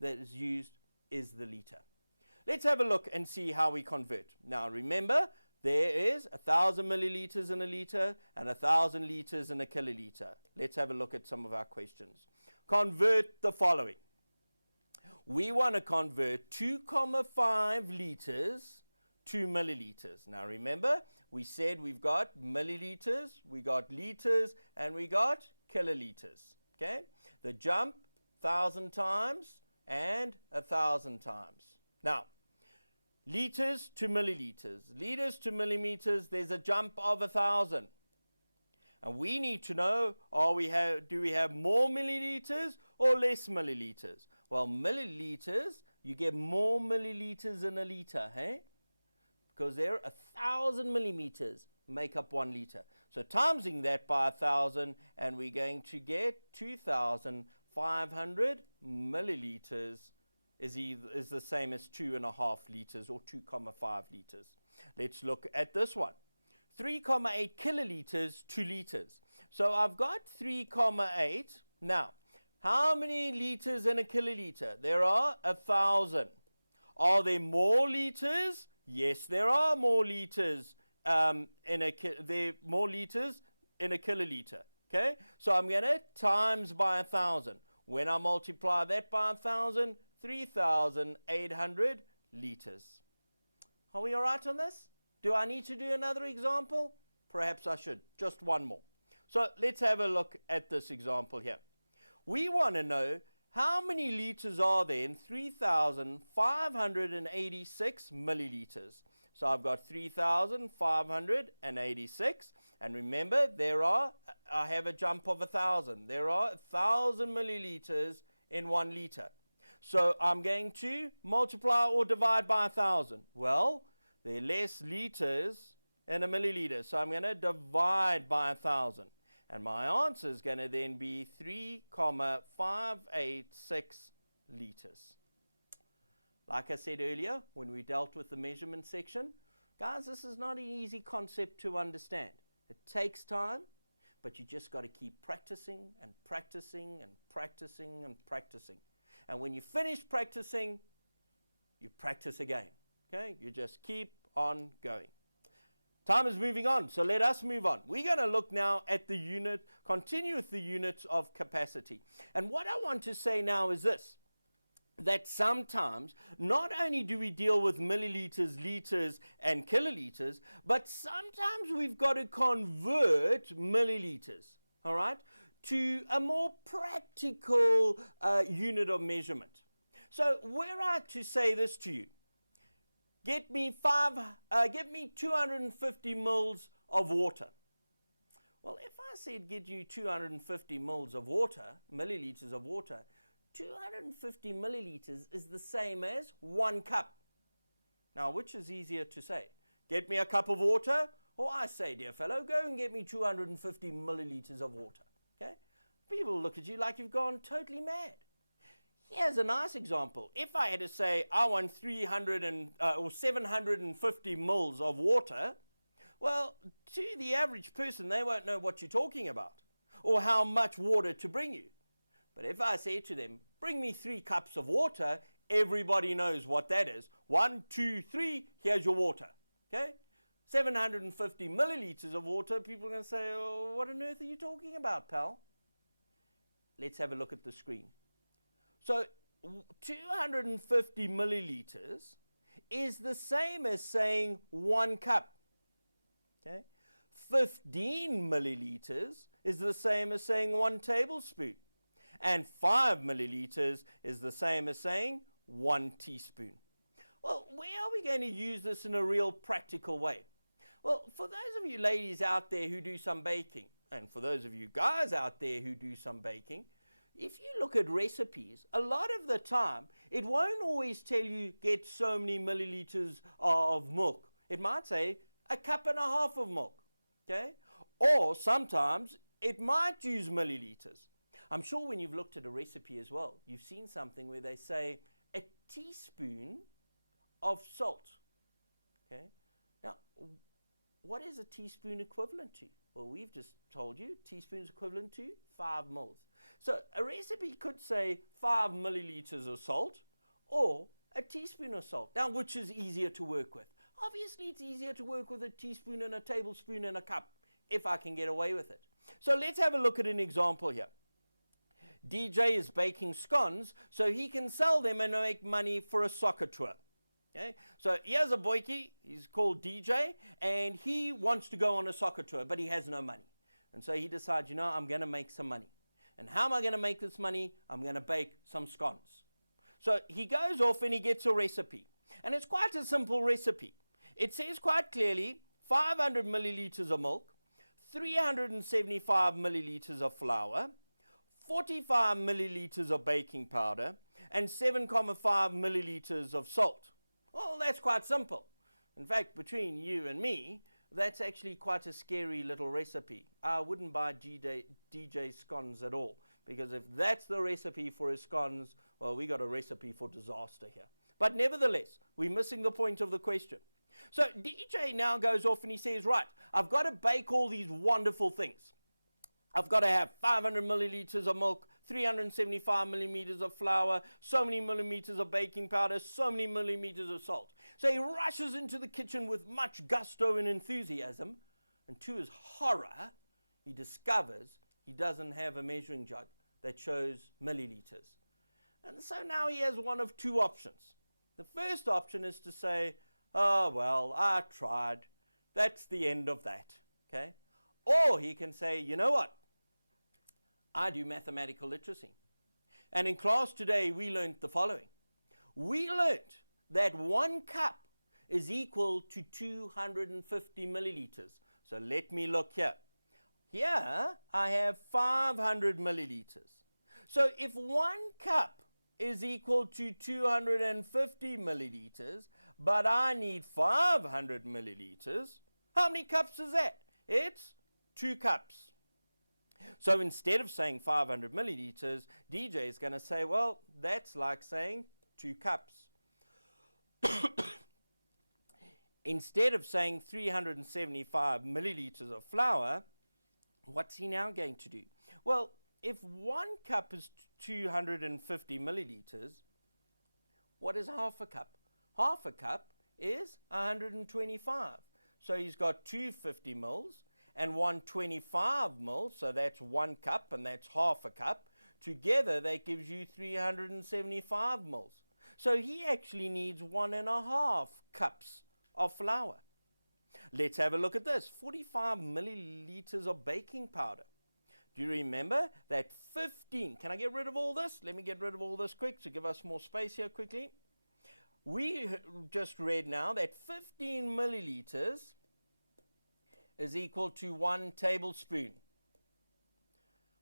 that is used is the liter. Let's have a look and see how we convert. Now remember, there is 1,000 milliliters in a liter and 1,000 liters in a kiloliter. Let's have a look at some of our questions. Convert the following. We want to convert 2,5 liters to milliliters. Now remember, we said we've got milliliters, we got liters, and we got kiloliters. Okay? The jump 1,000 times and 1,000 times. Now, liters to milliliters, liters to millimeters, there's a jump of 1,000. And we need to know, do we have more milliliters or less milliliters? Well, milliliters, you get more milliliters in a liter, hey? Because there are 1,000 millimeters make up 1 liter. So timesing that by 1,000, and we're going to get 2,500 milliliters is the same as 2.5 liters or 2,5 liters. Let's look at this one. 3,8 kiloliters, 2 liters. So I've got 3,8. Now, how many liters in a kiloliter? There are 1,000. Are there more liters? Yes, there are more liters more liters in a kiloliter. Okay? So I'm going to times by 1,000. When I multiply that by 1,000, 3,800 liters. Are we all right on this? Do I need to do another example? Perhaps I should. Just one more. So let's have a look at this example here. We want to know how many liters are there in 3,586 milliliters. So I've got 3,586. And remember, I have a jump of 1,000. There are 1,000 milliliters in 1 liter. So I'm going to multiply or divide by 1,000. Well, there are less liters in a milliliter. So I'm going to divide by 1,000. And my answer is going to then be 3,586 liters. Like I said earlier, when we dealt with the measurement section, guys, this is not an easy concept to understand. It takes time, but you just got to keep practicing and practicing and practicing and practicing. And when you finish practicing, you practice again. Okay? You just keep on going. Time is moving on, so let us move on. We're going to look now at the unit, continue with the units of capacity. And what I want to say now is this, that sometimes not only do we deal with milliliters, liters, and kiloliters, but sometimes we've got to convert milliliters, all right, to a more practical unit of measurement. So were I to say this to you, get me 250 mils of water. Well, if I said get you 250 mils of water, milliliters of water, 250 milliliters is the same as 1 cup. Now, which is easier to say? Get me a cup of water, or I say, dear fellow, go and get me 250 milliliters of water. Okay? People look at you like you've gone totally mad. Here's a nice example. If I had to say I want 750 mils of water, well, to the average person, they won't know what you're talking about or how much water to bring you. But if I say to them, bring me 3 cups of water, everybody knows what that is. 1, 2, 3, here's your water. Okay? 750 milliliters of water, people are going to say, oh, what on earth are you talking about, pal? Let's have a look at the screen. So 250 milliliters is the same as saying 1 cup. Okay? 15 milliliters is the same as saying 1 tablespoon. And 5 milliliters is the same as saying 1 teaspoon. Well, where are we going to use this in a real practical way? Well, for those of you ladies out there who do some baking, and for those of you guys out there who do some baking, if you look at recipes, a lot of the time, it won't always tell you get so many milliliters of milk. It might say 1.5 cups of milk, okay? Or sometimes it might use milliliters. I'm sure when you've looked at a recipe as well, you've seen something where they say a teaspoon of salt, okay? Now, what is a teaspoon equivalent to? Well, we've just told you teaspoon is equivalent to 5 mils. So a recipe could say 5 milliliters of salt or a teaspoon of salt. Now, which is easier to work with? Obviously, it's easier to work with a teaspoon and a tablespoon and a cup, if I can get away with it. So let's have a look at an example here. DJ is baking scones so he can sell them and make money for a soccer tour. Okay? So here's a boykie, he's called DJ, and he wants to go on a soccer tour, but he has no money. And so he decides, you know, I'm going to make some money. And how am I going to make this money? I'm going to bake some scones. So he goes off and he gets a recipe. And it's quite a simple recipe. It says quite clearly 500 milliliters of milk, 375 milliliters of flour, 45 milliliters of baking powder, and 7.5 milliliters of salt. Well, that's quite simple. In fact, between you and me, that's actually quite a scary little recipe. I wouldn't buy DJ scones at all, because if that's the recipe for his scones, well, we got a recipe for disaster here. But nevertheless, we're missing the point of the question. So DJ now goes off and he says, right, I've got to bake all these wonderful things. I've got to have 500 milliliters of milk, 375 millimeters of flour, so many millimeters of baking powder, so many millimeters of salt. So he rushes into the kitchen with much gusto and enthusiasm, and to his horror, he discovers he doesn't have a measuring jug that shows milliliters. And so now he has one of 2 options. The first option is to say, oh, well, I tried. That's the end of that, okay? Or he can say, you know what? I do mathematical literacy. And in class today, we learned the following. We learned that 1 cup is equal to 250 milliliters. So let me look here. Here, I have 500 milliliters. So if 1 cup is equal to 250 milliliters, but I need 500 milliliters, how many cups is that? It's 2 cups. So instead of saying 500 milliliters, DJ is going to say, well, that's like saying 2 cups. Instead of saying 375 milliliters of flour, what's he now going to do? Well, if 1 cup is 250 milliliters, what is half a cup? Half a cup is 125. So he's got 250 mils and 125 mils, so that's 1 cup and that's half a cup. Together that gives you 375 mils. So he actually needs 1.5 cups of flour. Let's have a look at this. 45 milliliters of baking powder. Do you remember that 15, can I get rid of all this? Let me get rid of all this quick to give us more space here quickly. We just read now that 15 milliliters is equal to 1 tablespoon.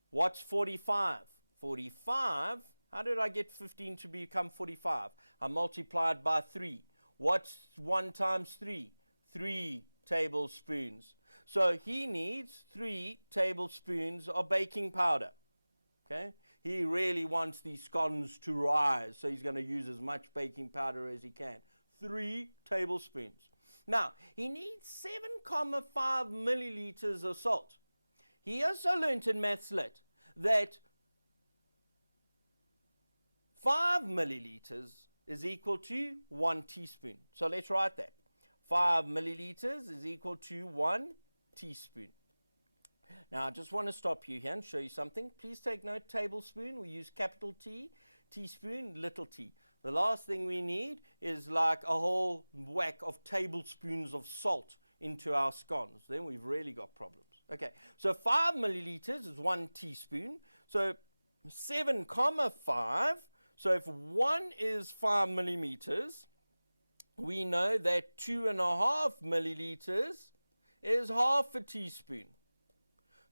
What's 45? 45, how did I get 15 to become 45? I multiplied by 3. What's 1 times 3? 3 tablespoons. So he needs 3 tablespoons of baking powder. Okay? He really wants these scones to rise, so he's going to use as much baking powder as he can. 3 tablespoons. Now, he needs 7,5 milliliters of salt. He also learnt in Maths Lit that 5 milliliters is equal to 1 teaspoon. So let's write that. 5 milliliters is equal to 1 teaspoon. Now, I just want to stop you here and show you something. Please take note, tablespoon, we use capital T, teaspoon, little t. The last thing we need is like a whole whack of tablespoons of salt into our scones. Then we've really got problems. Okay, so 5 milliliters is 1 teaspoon. So 7,5. So if 1 is 5 millimeters, we know that 2.5 milliliters is half a teaspoon.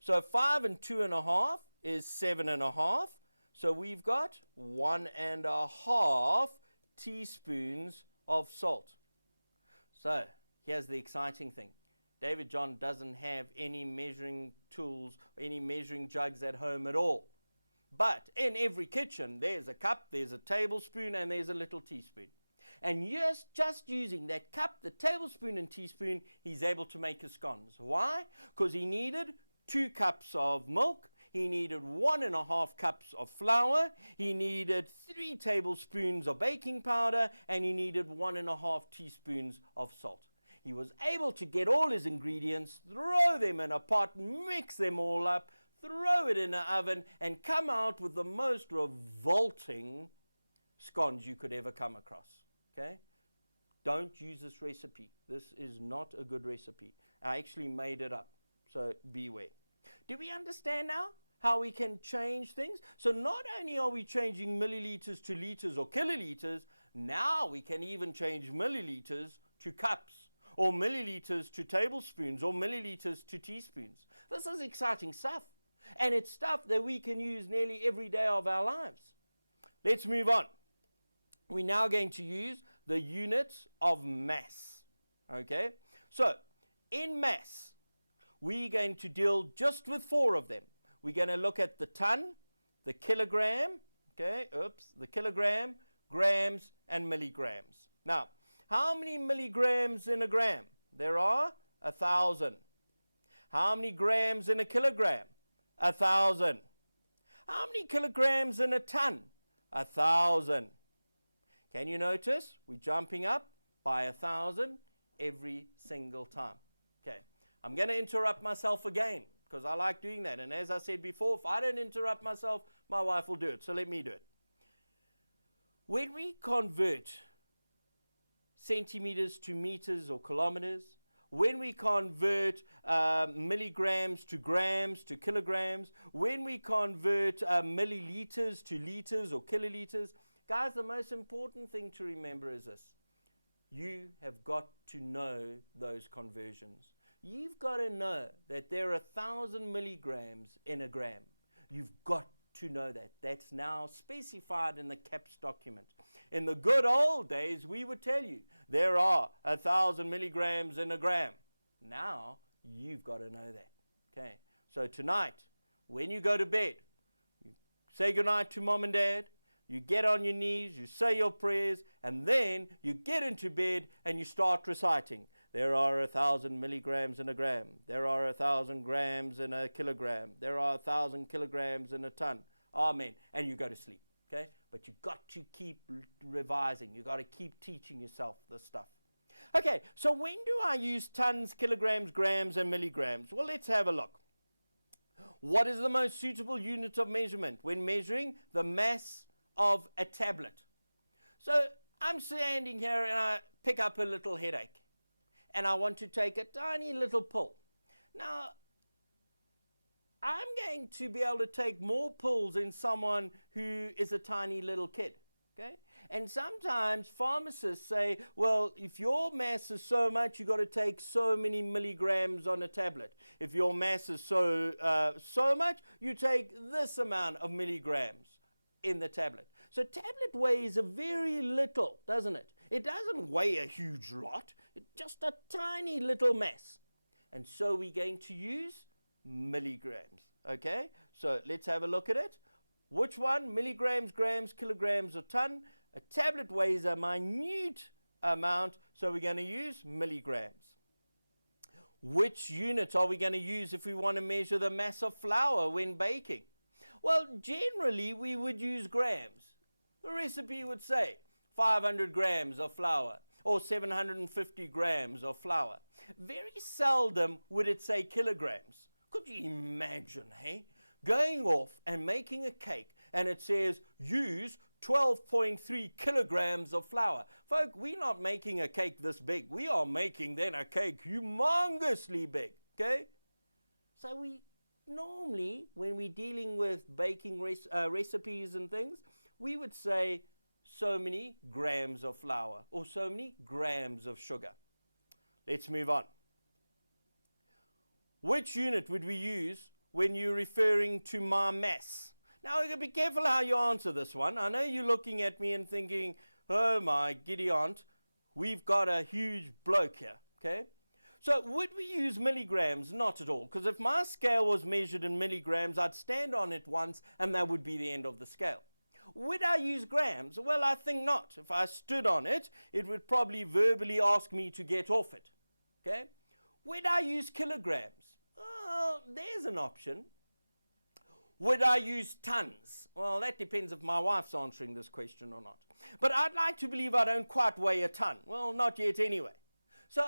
So 5 and 2.5 is 7.5. So we've got 1.5 teaspoons of salt. So here's the exciting thing. David John doesn't have any measuring tools, any measuring jugs at home at all. But in every kitchen, there's a cup, there's a tablespoon, and there's a little teaspoon. And yes, just using that cup, the tablespoon and teaspoon, he's able to make his scones. Why? Because he needed 2 cups of milk, he needed 1.5 cups of flour, he needed 3 tablespoons of baking powder, and he needed 1.5 teaspoons of salt. He was able to get all his ingredients, throw them in a pot, mix them all up, throw it in the oven, and come out with the most revolting scones you could ever come across. Okay? Don't use this recipe. This is not a good recipe. I actually made it up. So beware. Do we understand now how we can change things? So not only are we changing milliliters to liters or kiloliters, now we can even change milliliters to cups, or milliliters to tablespoons, or milliliters to teaspoons. This is exciting stuff. And it's stuff that we can use nearly every day of our lives. Let's move on. We're now going to use the units of mass. Okay? So, in mass, we're going to deal just with 4 of them. We're going to look at the ton, the kilogram, the kilogram, grams, and milligrams. Now, how many milligrams in a gram? There are 1,000. How many grams in a kilogram? 1,000. How many kilograms in a ton? 1,000. Can you notice? We're jumping up by 1,000 every single time. Okay. I'm going to interrupt myself again because I like doing that. And as I said before, if I don't interrupt myself, my wife will do it. So let me do it. When we convert centimeters to meters or kilometers, when we convert milligrams to grams to kilograms, when we convert milliliters to liters or kiloliters, guys, the most important thing to remember is this. You have got to know those conversions. You've got to know that there are 1,000 milligrams in a gram. You've got to know that. That's now specified in the CAPS document. In the good old days, we would tell you there are 1,000 milligrams in a gram. Now, you've got to know that. Okay. So tonight, when you go to bed, you say goodnight to mom and dad, you get on your knees, you say your prayers, and then you get into bed and you start reciting. There are 1,000 milligrams in a gram. There are 1,000 grams in a kilogram. There are 1,000 kilograms in a ton. Amen. And you go to sleep. Okay? But you've got to keep revising. You've got to keep teaching yourself this stuff. Okay, so when do I use tons, kilograms, grams, and milligrams? Well, let's have a look. What is the most suitable unit of measurement when measuring the mass of a tablet? So I'm standing here and I pick up a little headache. And I want to take a tiny little pill. Now, I'm going to be able to take more pills than someone who is a tiny little kid. Okay? And sometimes pharmacists say, well, if your mass is so much, you've got to take so many milligrams on a tablet. If your mass is so much, you take this amount of milligrams in the tablet. So tablet weighs a very little, doesn't it? It doesn't weigh a huge lot. It's just a tiny little mass. And so we're going to use milligrams. Okay? So let's have a look at it. Which one? Milligrams, grams, kilograms, or ton? A tablet weighs a minute amount, so we're going to use milligrams. Which unit are we going to use if we want to measure the mass of flour when baking? Well, generally we would use grams. The recipe would say 500 grams of flour or 750 grams of flour. Very seldom would it say kilograms. Could you imagine, hey? Going off and making a cake and it says use 12.3 kilograms of flour. Folk, we're not making a cake this big. We are making then a cake humongously big, okay? So we normally, when we're dealing with baking recipes and things, we would say so many grams of flour or so many grams of sugar. Let's move on. Which unit would we use when you're referring to my mass? Now, you got to be careful how you answer this one. I know you're looking at me and thinking, oh my giddy aunt, we've got a huge bloke here, okay? So would we use milligrams? Not at all, because if my scale was measured in milligrams, I'd stand on it once and that would be the end of the scale. Would I use grams? Well, I think not. If I stood on it, it would probably verbally ask me to get off it, okay? Would I use kilograms? Well, there's an option. Would I use tons? Well, that depends if my wife's answering this question or not. But I'd like to believe I don't quite weigh a ton. Well, not yet anyway. So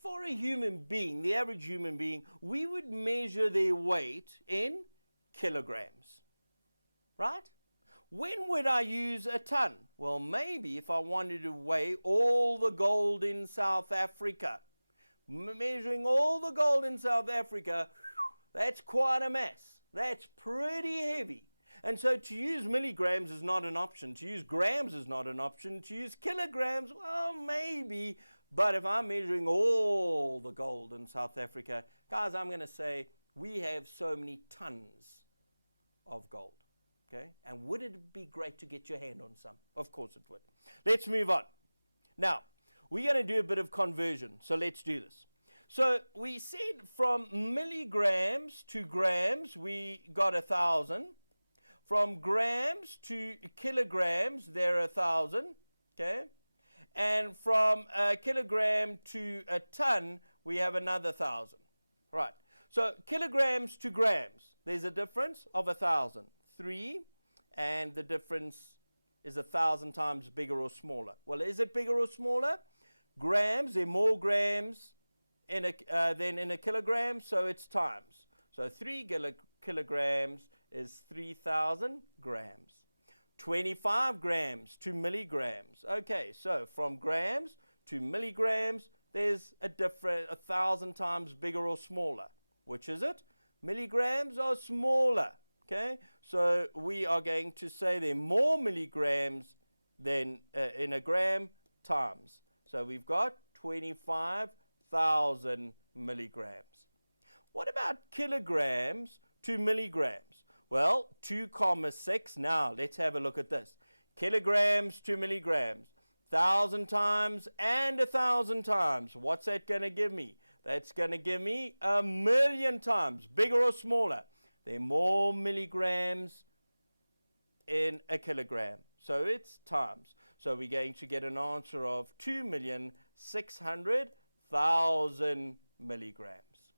for a human being, the average human being, we would measure their weight in kilograms, right? When would I use a ton? Well, maybe if I wanted to weigh all the gold in South Africa. Measuring all the gold in South Africa, that's quite a mass. That's pretty heavy. And so to use milligrams is not an option. To use grams is not an option. To use kilograms, well, maybe. But if I'm measuring all the gold in South Africa, guys, I'm going to say we have so many tons of gold. Okay? And would it be great to get your hand on some? Of course it would. Let's move on. Now, we're going to do a bit of conversion. So let's do this. So we said from milligrams to grams, we got 1,000. From grams to kilograms, they're 1,000. Okay? And from a kilogram to a ton, we have another 1,000. Right. So kilograms to grams, there's a difference of 1,000. 3, and the difference is 1,000 times bigger or smaller. Well, is it bigger or smaller? Grams, there are more grams than in a kilogram, so it's times. So 3 kilograms is 3,000 grams. 25 grams to milligrams. Okay, so from grams to milligrams, there's a different 1,000 times bigger or smaller. Which is it? Milligrams are smaller. Okay, so we are going to say there are more milligrams than in a gram times. So we've got 25,000 milligrams. What about kilograms to milligrams? Well, 2,6. Now, let's have a look at this. Kilograms to milligrams. 1,000 times and 1,000 times. What's that going to give me? That's going to give me 1,000,000 times. Bigger or smaller? There are more milligrams in a kilogram. So it's times. So we're going to get an answer of 2,600,000 milligrams.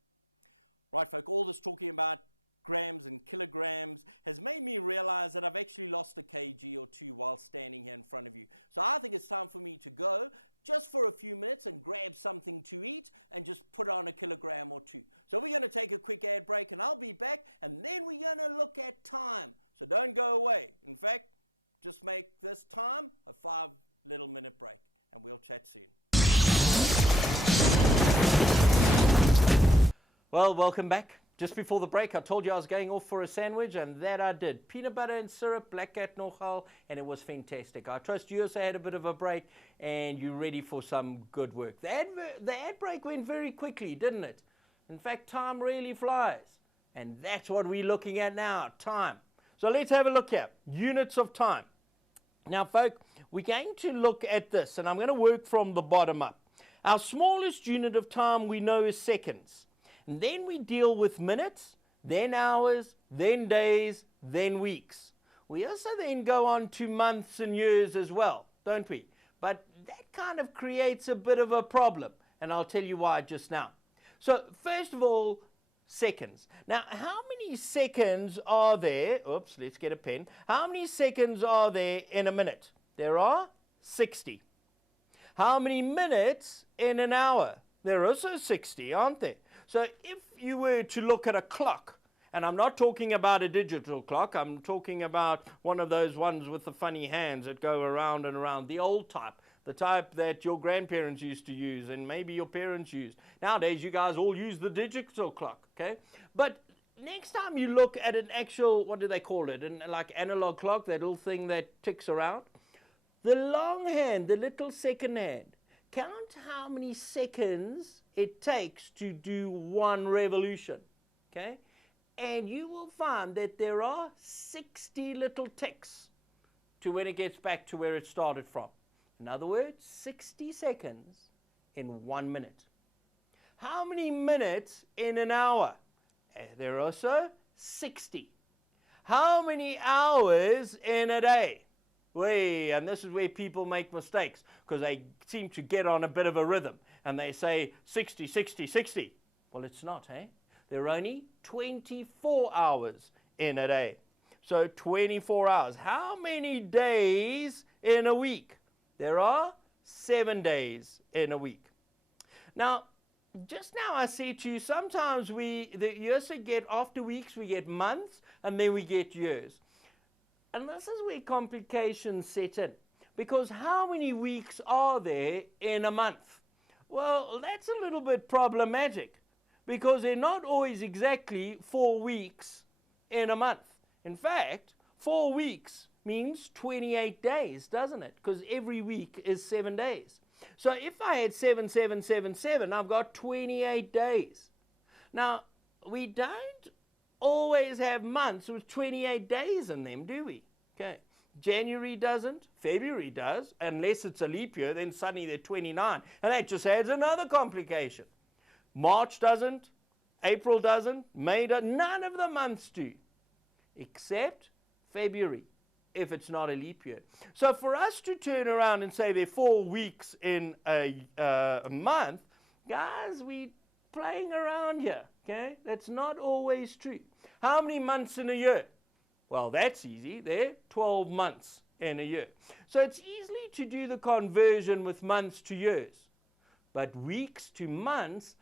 Right, folk, all this talking about grams and kilograms has made me realize that I've actually lost a kg or two while standing here in front of you. So I think it's time for me to go just for a few minutes and grab something to eat and just put on a kilogram or two. So we're going to take a quick ad break and I'll be back, and then we're going to look at time. So don't go away. In fact, just make this time a 5-minute break and we'll chat soon. Well, welcome back. Just before the break, I told you I was going off for a sandwich, and that I did. Peanut butter and syrup, black cat nogal, and it was fantastic. I trust you also had a bit of a break, and you're ready for some good work. The ad break went very quickly, didn't it? In fact, time really flies. And that's what we're looking at now, time. So let's have a look here. Units of time. Now, folk, we're going to look at this, and I'm going to work from the bottom up. Our smallest unit of time we know is seconds. And then we deal with minutes, then hours, then days, then weeks. We also then go on to months and years as well, don't we? But that kind of creates a bit of a problem, and I'll tell you why just now. So first of all, seconds. Now, how many seconds are there? Oops, let's get a pen. How many seconds are there in a minute? There are 60. How many minutes in an hour? There are also 60, aren't there? So if you were to look at a clock, and I'm not talking about a digital clock, I'm talking about one of those ones with the funny hands that go around and around, the old type, the type that your grandparents used to use and maybe your parents used. Nowadays, you guys all use the digital clock, okay? But next time you look at an actual, what do they call it, like analog clock, that little thing that ticks around, the long hand, the little second hand, count how many seconds it takes to do one revolution, okay? And you will find that there are 60 little ticks to when it gets back to where it started from. In other words, 60 seconds in 1 minute. How many minutes in an hour? There are also 60. How many hours in a day? And this is where people make mistakes, because they seem to get on a bit of a rhythm and they say 60, 60, 60. Well, it's not, eh? There are only 24 hours in a day. So 24 hours. How many days in a week? There are 7 days in a week. Now, just now I say to you, sometimes you also get, after weeks, we get months, and then we get years. And this is where complications set in. Because how many weeks are there in a month? Well, that's a little bit problematic, because they're not always exactly 4 weeks in a month. In fact, 4 weeks means 28 days, doesn't it? Because every week is 7 days. So if I had 7, 7, 7, 7, I've got 28 days. Now, we don't always have months with 28 days in them, do we? Okay. January doesn't, February does, unless it's a leap year, then suddenly they're 29, and that just adds another complication. March doesn't, April doesn't, May doesn't, none of the months do, except February, if it's not a leap year. So for us to turn around and say there are 4 weeks in a month, guys, we're playing around here, okay? That's not always true. How many months in a year? Well, that's easy. There are 12 months in a year. So it's easy to do the conversion with months to years. But weeks to months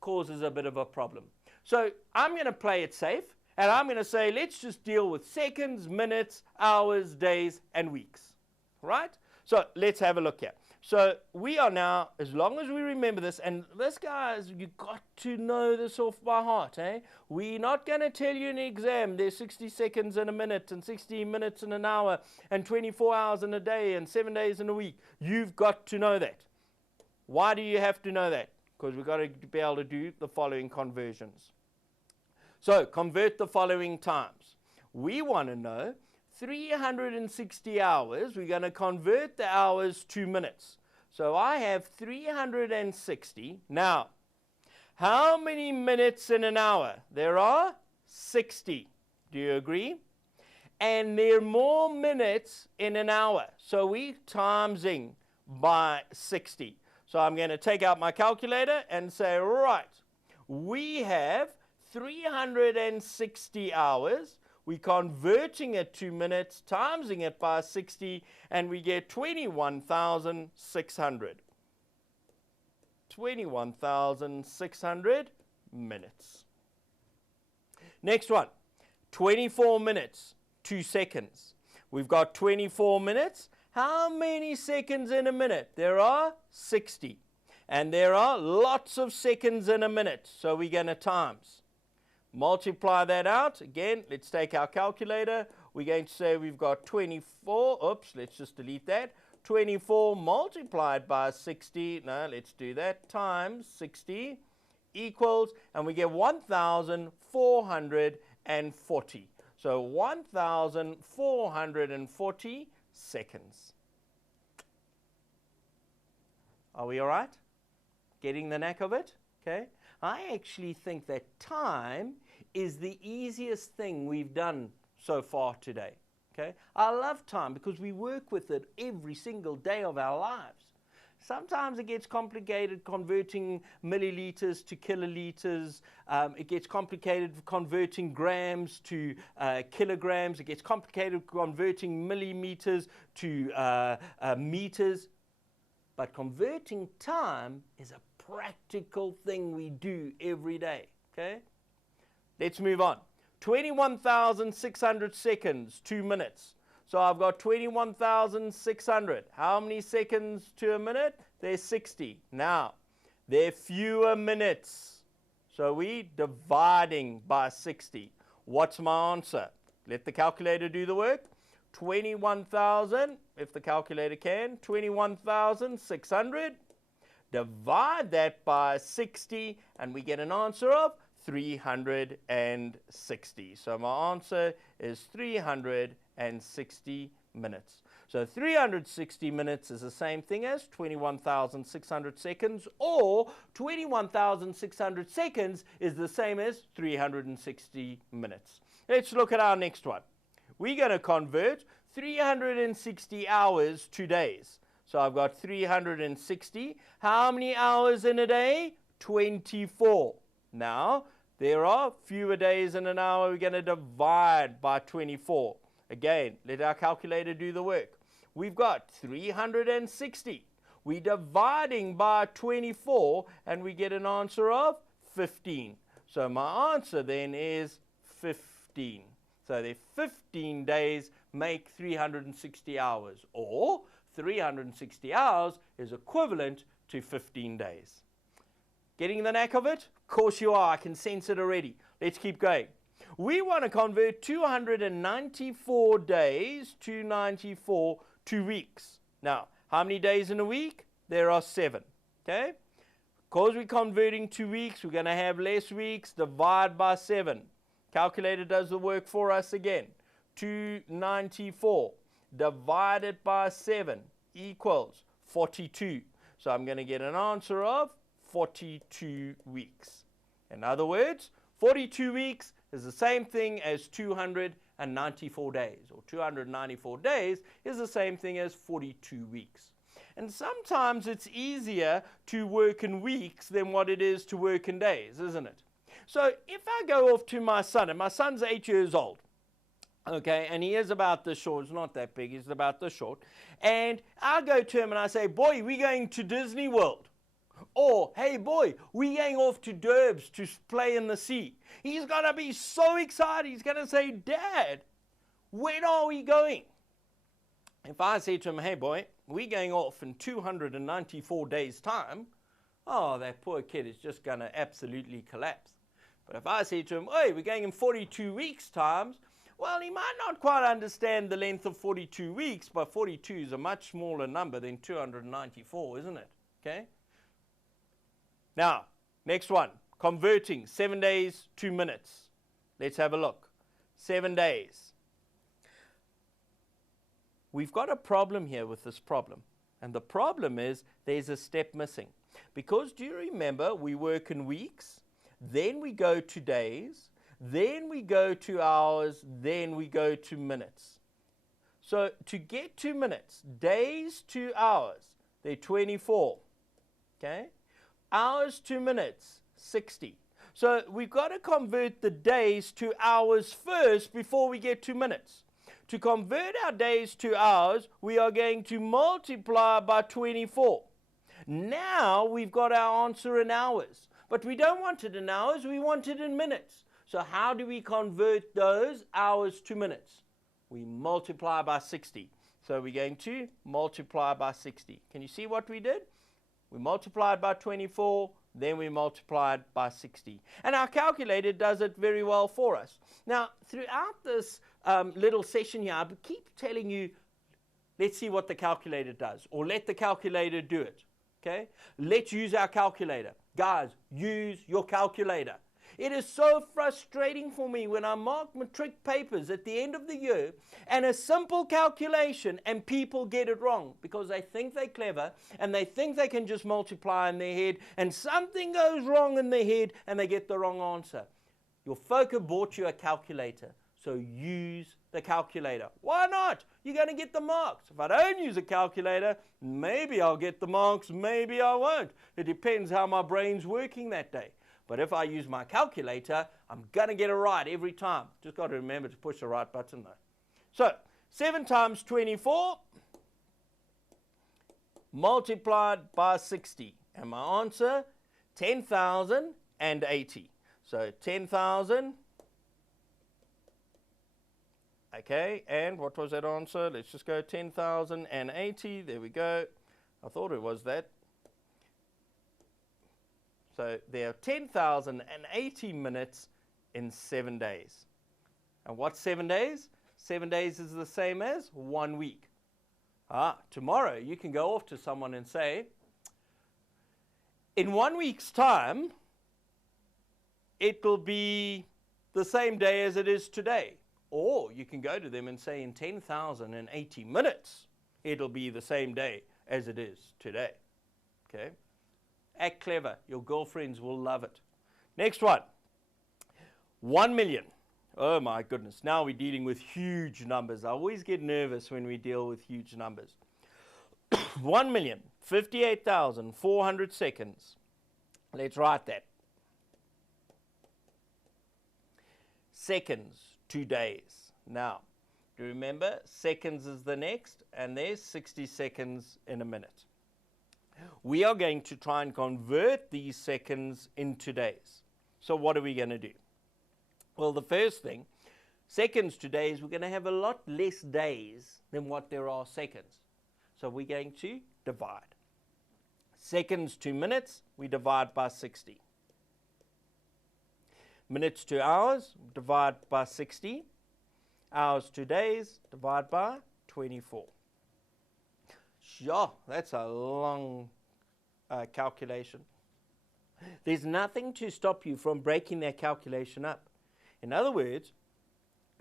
causes a bit of a problem. So I'm going to play it safe, and I'm going to say let's just deal with seconds, minutes, hours, days, and weeks. Right? So let's have a look here. So we are now, as long as we remember this, and this, guys, you've got to know this off by heart, eh? We're not going to tell you in the exam there's 60 seconds in a minute, and 60 minutes in an hour, and 24 hours in a day, and 7 days in a week. You've got to know that. Why do you have to know that? Because we've got to be able to do the following conversions. So, convert the following times. We want to know 360 hours. We're going to convert the hours to minutes. So I have 360. Now, how many minutes in an hour? There are 60. Do you agree? And there are more minutes in an hour. So we're timesing by 60. So I'm going to take out my calculator and say, right, we have 360 hours. We're converting it to minutes, timesing it by 60, and we get 21,600. 21,600 minutes. Next one, 24 minutes, 2 seconds. We've got 24 minutes. How many seconds in a minute? There are 60. And there are lots of seconds in a minute, so we're going to times. multiply that out. Again, let's take our calculator. We're going to say we've got 24. Oops, let's just delete that. 24 multiplied by 60. No, let's do that. Times 60 equals, and we get 1,440. So 1,440 seconds. Are we all right? Getting the knack of it? Okay. I actually think that time is the easiest thing we've done so far today. Okay. I love time because we work with it every single day of our lives. Sometimes it gets complicated converting milliliters to kiloliters. It gets complicated converting grams to kilograms. It gets complicated converting millimeters to meters. But converting time is a practical thing we do every day. Okay? Let's move on. 21,600 seconds, 2 minutes. So I've got 21,600. How many seconds to a minute? There's 60. Now, there are fewer minutes. So we're dividing by 60. What's my answer? Let the calculator do the work. 21,000, if the calculator can, 21,600. Divide that by 60, and we get an answer of 360. So my answer is 360 minutes. So 360 minutes is the same thing as 21,600 seconds, or 21,600 seconds is the same as 360 minutes. Let's look at our next one. We're going to convert 360 hours to days. So I've got 360. How many hours in a day? 24. Now, there are fewer days in an hour. We're going to divide by 24. Again, let our calculator do the work. We've got 360. We're dividing by 24, and we get an answer of 15. So my answer then is 15. So the 15 days make 360 hours, or 360 hours is equivalent to 15 days. Getting the knack of it? Of course you are. I can sense it already. Let's keep going. We want to convert 294 days, 294, to weeks. Now, how many days in a week? There are 7. Okay? Because we're converting to weeks, we're going to have less weeks. Divide by 7. Calculator does the work for us again. 294 divided by 7 equals 42. So I'm going to get an answer of 42 weeks. In other words, 42 weeks is the same thing as 294 days, or 294 days is the same thing as 42 weeks. And sometimes it's easier to work in weeks than what it is to work in days, isn't it? So if I go off to my son, and my son's 8 years old, okay, and he is about this short, it's not that big, he's about this short, and I go to him and I say, boy, we're going to Disney World. Or, hey boy, we're going off to Durbs to play in the sea. He's going to be so excited. He's going to say, Dad, when are we going? If I say to him, hey boy, we're going off in 294 days' time, oh, that poor kid is just going to absolutely collapse. But if I say to him, hey, we're going in 42 weeks' time, well, he might not quite understand the length of 42 weeks, but 42 is a much smaller number than 294, isn't it? Okay? Now, next one, converting 7 days to minutes. Let's have a look. 7 days. We've got a problem here with this problem. And the problem is there's a step missing. Because do you remember we work in weeks, then we go to days, then we go to hours, then we go to minutes. So to get to minutes, days to hours, they're 24. Okay? Hours to minutes, 60. So we've got to convert the days to hours first before we get to minutes. To convert our days to hours, we are going to multiply by 24. Now we've got our answer in hours. But we don't want it in hours, we want it in minutes. So how do we convert those hours to minutes? We multiply by 60. So we're going to multiply by 60. Can you see what we did? We multiplied by 24, then we multiply it by 60. And our calculator does it very well for us. Now, throughout this little session here, I keep telling you, let's see what the calculator does, or let the calculator do it. Okay? Let's use our calculator. Guys, use your calculator. It is so frustrating for me when I mark matric papers at the end of the year and a simple calculation and people get it wrong because they think they're clever and they think they can just multiply in their head and something goes wrong in their head and they get the wrong answer. Your FOCA bought you a calculator, so use the calculator. Why not? You're going to get the marks. If I don't use a calculator, maybe I'll get the marks, maybe I won't. It depends how my brain's working that day. But if I use my calculator, I'm going to get it right every time. Just got to remember to push the right button though. So, 7 times 24 multiplied by 60. And my answer, 10,080. So, 10,000. Okay, and what was that answer? Let's just go 10,080. There we go. I thought it was that. So there are 10,080 minutes in 7 days. And what's 7 days? 7 days is the same as 1 week. Tomorrow you can go off to someone and say, in 1 week's time, it will be the same day as it is today. Or you can go to them and say, in 10,080 minutes, it'll be the same day as it is today. Okay? Act clever. Your girlfriends will love it. Next one. 1 million. Oh my goodness. Now we're dealing with huge numbers. I always get nervous when we deal with huge numbers. 1,058,400 seconds. Let's write that. Seconds, 2 days. Now, do you remember? Seconds is the next, and there's 60 seconds in a minute. We are going to try and convert these seconds into days. So what are we going to do? Well, the first thing, seconds to days, we're going to have a lot less days than what there are seconds. So we're going to divide. Seconds to minutes, we divide by 60. Minutes to hours, divide by 60. Hours to days, divide by 24. Sure, that's a long calculation. There's nothing to stop you from breaking that calculation up. In other words,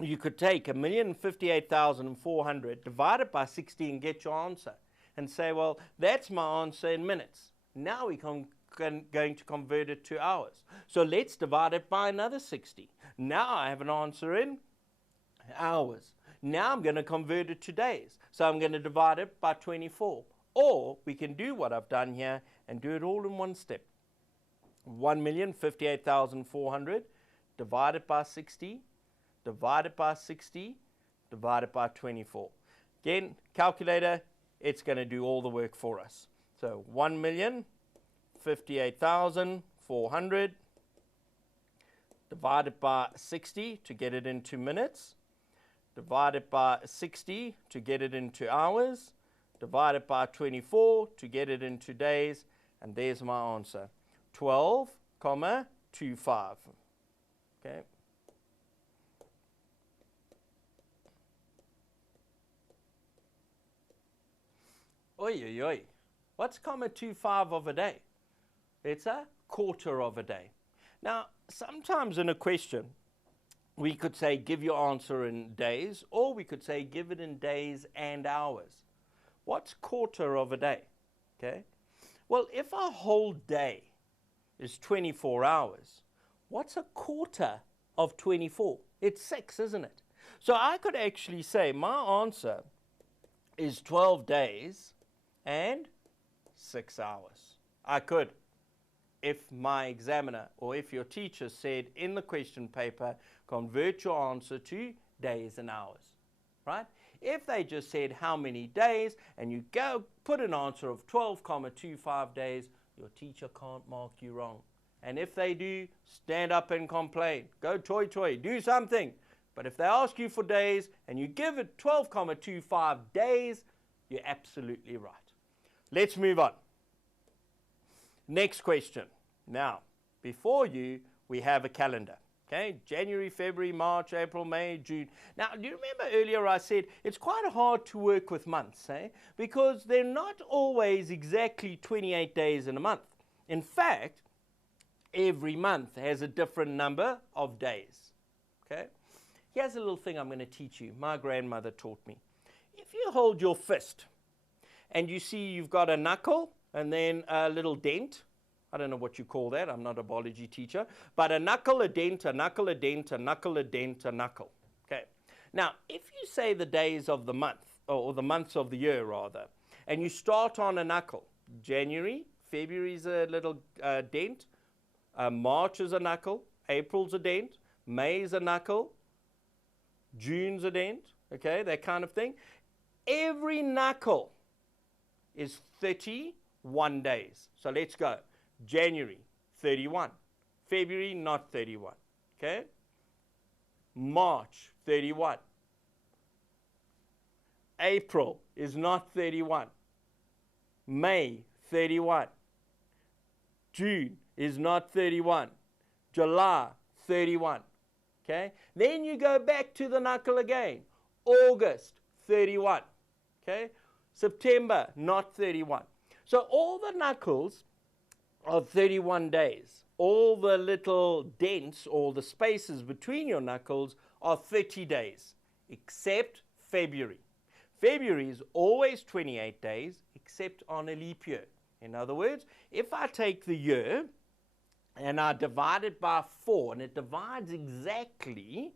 you could take 1,058,400, divide it by 60 and get your answer. And say, well, that's my answer in minutes. Now we're going to convert it to hours. So let's divide it by another 60. Now I have an answer in hours. Now I'm going to convert it to days. So I'm going to divide it by 24. Or we can do what I've done here and do it all in one step. 1,058,400 divided by 60, divided by 60, divided by 24. Again, calculator, it's going to do all the work for us. So 1,058,400 divided by 60 to get it into minutes, divided by 60 to get it into hours, divided by 24 to get it into days, and there's my answer. 12,25. Okay. Oi, oi, oi. What's 0.25 of a day? It's a quarter of a day. Now, sometimes in a question, we could say give your answer in days, or we could say give it in days and hours. What's quarter of a day? Okay. Well, if a whole day is 24 hours, what's a quarter of 24? It's 6, isn't it? So I could actually say my answer is 12 days and 6 hours. I could. If my examiner or if your teacher said in the question paper, convert your answer to days and hours, right? If they just said how many days and you go put an answer of 12,25 days, your teacher can't mark you wrong. And if they do, stand up and complain. Go toy, do something. But if they ask you for days and you give it 12,25 days, you're absolutely right. Let's move on. Next question. Now, before you, we have a calendar. Okay, January, February, March, April, May, June. Now, do you remember earlier I said it's quite hard to work with months, because they're not always exactly 28 days in a month. In fact, every month has a different number of days. Okay, here's a little thing I'm going to teach you. My grandmother taught me. If you hold your fist and you see you've got a knuckle and then a little dent, I don't know what you call that. I'm not a biology teacher. But a knuckle, a dent, a knuckle, a dent, a knuckle, a dent, a knuckle. Okay. Now, if you say the days of the month, or the months of the year, rather, and you start on a knuckle, January, February is a little dent, March is a knuckle, April's a dent, May's a knuckle, June's a dent, okay, that kind of thing. Every knuckle is 31 days. So let's go. January, 31. February, not 31. Okay? March, 31. April is not 31. May, 31. June is not 31. July, 31. Okay? Then you go back to the knuckle again. August, 31. Okay? September, not 31. So all the knuckles of 31 days. All the little dents or the spaces between your knuckles are 30 days, except February. February is always 28 days, except on a leap year. In other words, if I take the year and I divide it by 4, and it divides exactly,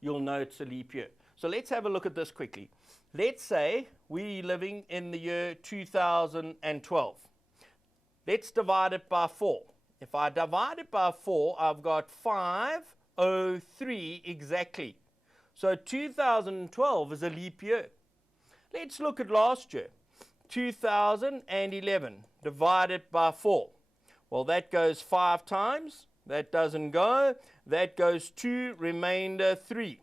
you'll know it's a leap year. So let's have a look at this quickly. Let's say we're living in the year 2012. Let's divide it by 4. If I divide it by 4, I've got 503 exactly. So 2012 is a leap year. Let's look at last year. 2011 divided by 4. Well, that goes 5 times. That doesn't go. That goes 2, remainder 3.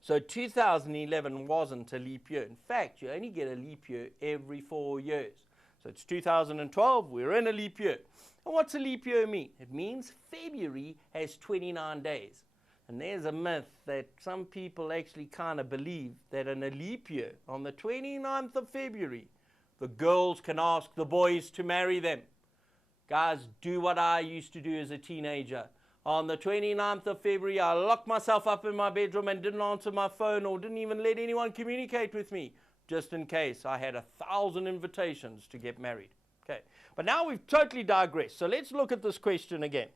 So 2011 wasn't a leap year. In fact, you only get a leap year every 4 years. So it's 2012, we're in a leap year. And what's a leap year mean? It means February has 29 days. And there's a myth that some people actually kind of believe that in a leap year, on the 29th of February, the girls can ask the boys to marry them. Guys, do what I used to do as a teenager. On the 29th of February, I locked myself up in my bedroom and didn't answer my phone or didn't even let anyone communicate with me, just in case I had 1,000 invitations to get married. Okay, but now we've totally digressed. So let's look at this question again.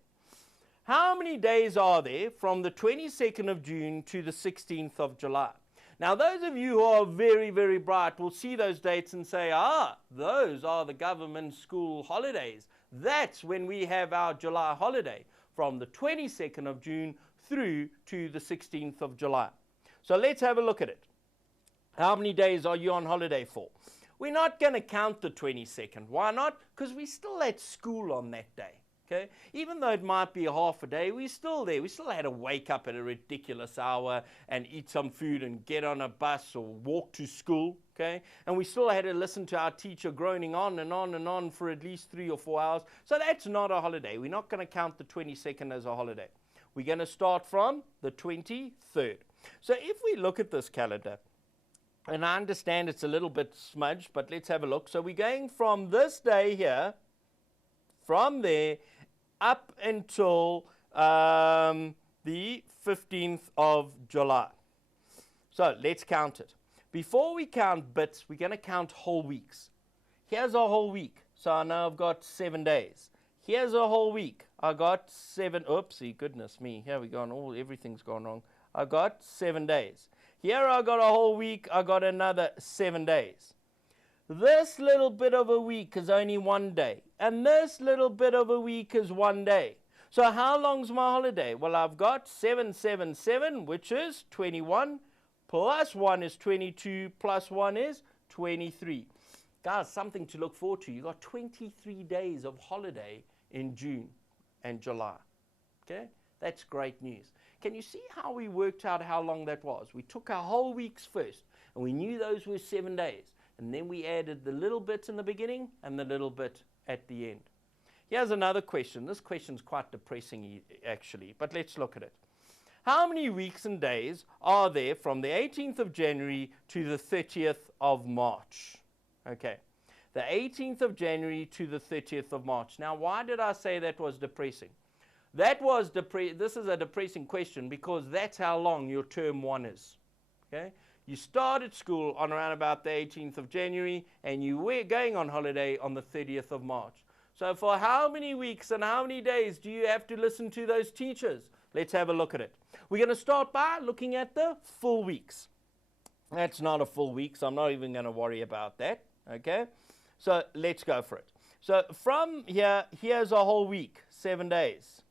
How many days are there from the 22nd of June to the 16th of July? Now, those of you who are very, very bright will see those dates and say, those are the government school holidays. That's when we have our July holiday, from the 22nd of June through to the 16th of July. So let's have a look at it. How many days are you on holiday for? We're not going to count the 22nd. Why not? Because we're still at school on that day. Okay? Even though it might be half a day, we're still there. We still had to wake up at a ridiculous hour and eat some food and get on a bus or walk to school. Okay? And we still had to listen to our teacher groaning on and on and on for at least 3 or 4 hours. So that's not a holiday. We're not going to count the 22nd as a holiday. We're going to start from the 23rd. So if we look at this calendar, and I understand it's a little bit smudged, but let's have a look. So we're going from this day here, from there, up until the 15th of July. So let's count it. Before we count bits, we're going to count whole weeks. Here's a whole week. So I know I've got 7 days. Here's a whole week. I got 7, oopsie, goodness me. Here we go, everything's gone wrong. I got 7 days. Here I got a whole week. I got another 7 days. This little bit of a week is only 1 day. And this little bit of a week is 1 day. So how long's my holiday? Well, I've got 7, 7, 7, which is 21, plus 1 is 22, plus 1 is 23. Guys, something to look forward to. You've got 23 days of holiday in June and July. Okay? That's great news. Can you see how we worked out how long that was? We took our whole weeks first, and we knew those were 7 days. And then we added the little bit in the beginning and the little bit at the end. Here's another question. This question's quite depressing actually, but let's look at it. How many weeks and days are there from the 18th of January to the 30th of March? Okay, the 18th of January to the 30th of March. Now, why did I say that was depressing? This is a depressing question because that's how long your term 1 is. Okay, you started school on around about the 18th of January and you were going on holiday on the 30th of March. So for how many weeks and how many days do you have to listen to those teachers? Let's have a look at it. We're going to start by looking at the full weeks. That's not a full week, so I'm not even going to worry about that. Okay, so let's go for it. So from here, here's a whole week, 7 days.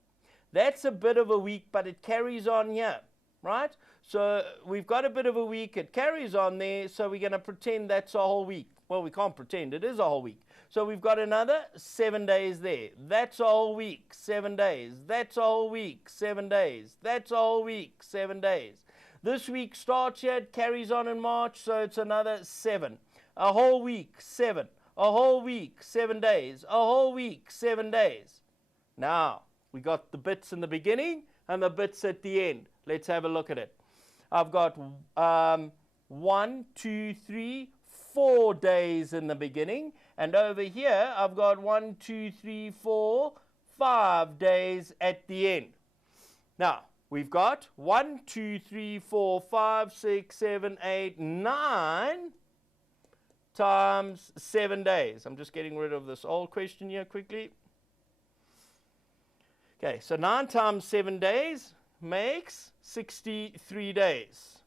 That's a bit of a week, but it carries on here, right? So we've got a bit of a week, it carries on there, so we're going to pretend that's a whole week. Well, we can't pretend, it is a whole week. So we've got another 7 days there. That's a whole week, 7 days. That's a whole week, 7 days. That's a whole week, 7 days. This week starts here, it carries on in March, so it's another 7. A whole week, 7. A whole week, 7 days. A whole week, 7 days. Now, we got the bits in the beginning and the bits at the end. Let's have a look at it. I've got 1, 2, 3, 4 days in the beginning. And over here, I've got 1, 2, 3, 4, 5 days at the end. Now, we've got 1, 2, 3, 4, 5, 6, 7, 8, 9 times 7 days. I'm just getting rid of this old question here quickly. Okay, so 9 times 7 days makes 63 days.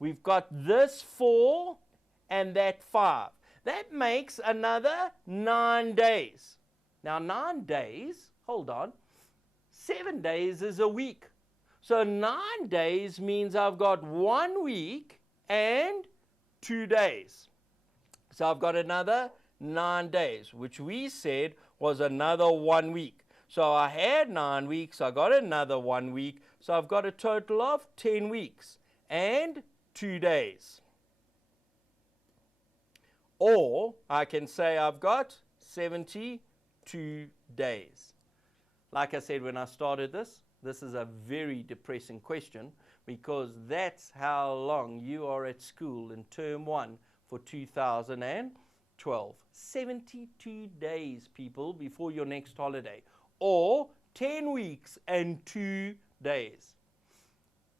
We've got this 4 and that 5. That makes another 9 days. Now 9 days, hold on, 7 days is a week. So 9 days means I've got 1 week and 2 days. So I've got another 9 days, which we said was another 1 week. So I had 9 weeks, I got another 1 week, so I've got a total of 10 weeks and 2 days. Or I can say I've got 72 days. Like I said when I started this is a very depressing question because that's how long you are at school in term 1 for 2012. 72 days, people, before your next holiday. Or 10 weeks and 2 days.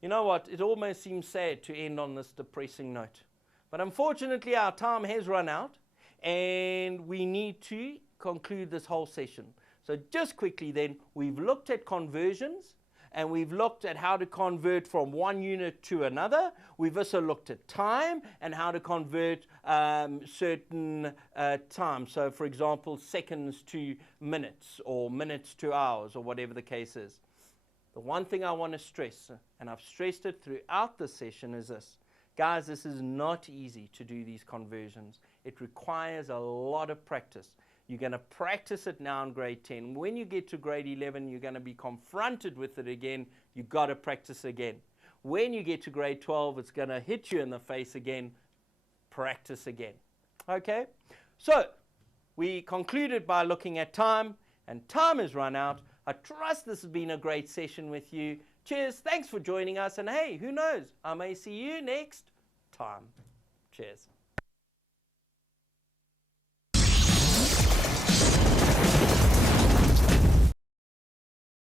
You know what? It almost seems sad to end on this depressing note. But unfortunately, our time has run out, and we need to conclude this whole session. So just quickly then, we've looked at conversions, and we've looked at how to convert from one unit to another. We've also looked at time and how to convert certain time. So for example, seconds to minutes or minutes to hours or whatever the case is. The one thing I want to stress, and I've stressed it throughout the session, is this. Guys, this is not easy to do these conversions. It requires a lot of practice. You're going to practice it now in grade 10. When you get to grade 11, you're going to be confronted with it again. You've got to practice again. When you get to grade 12, it's going to hit you in the face again. Practice again. Okay? So, we concluded by looking at time, and time has run out. I trust this has been a great session with you. Cheers. Thanks for joining us. And hey, who knows? I may see you next time. Cheers.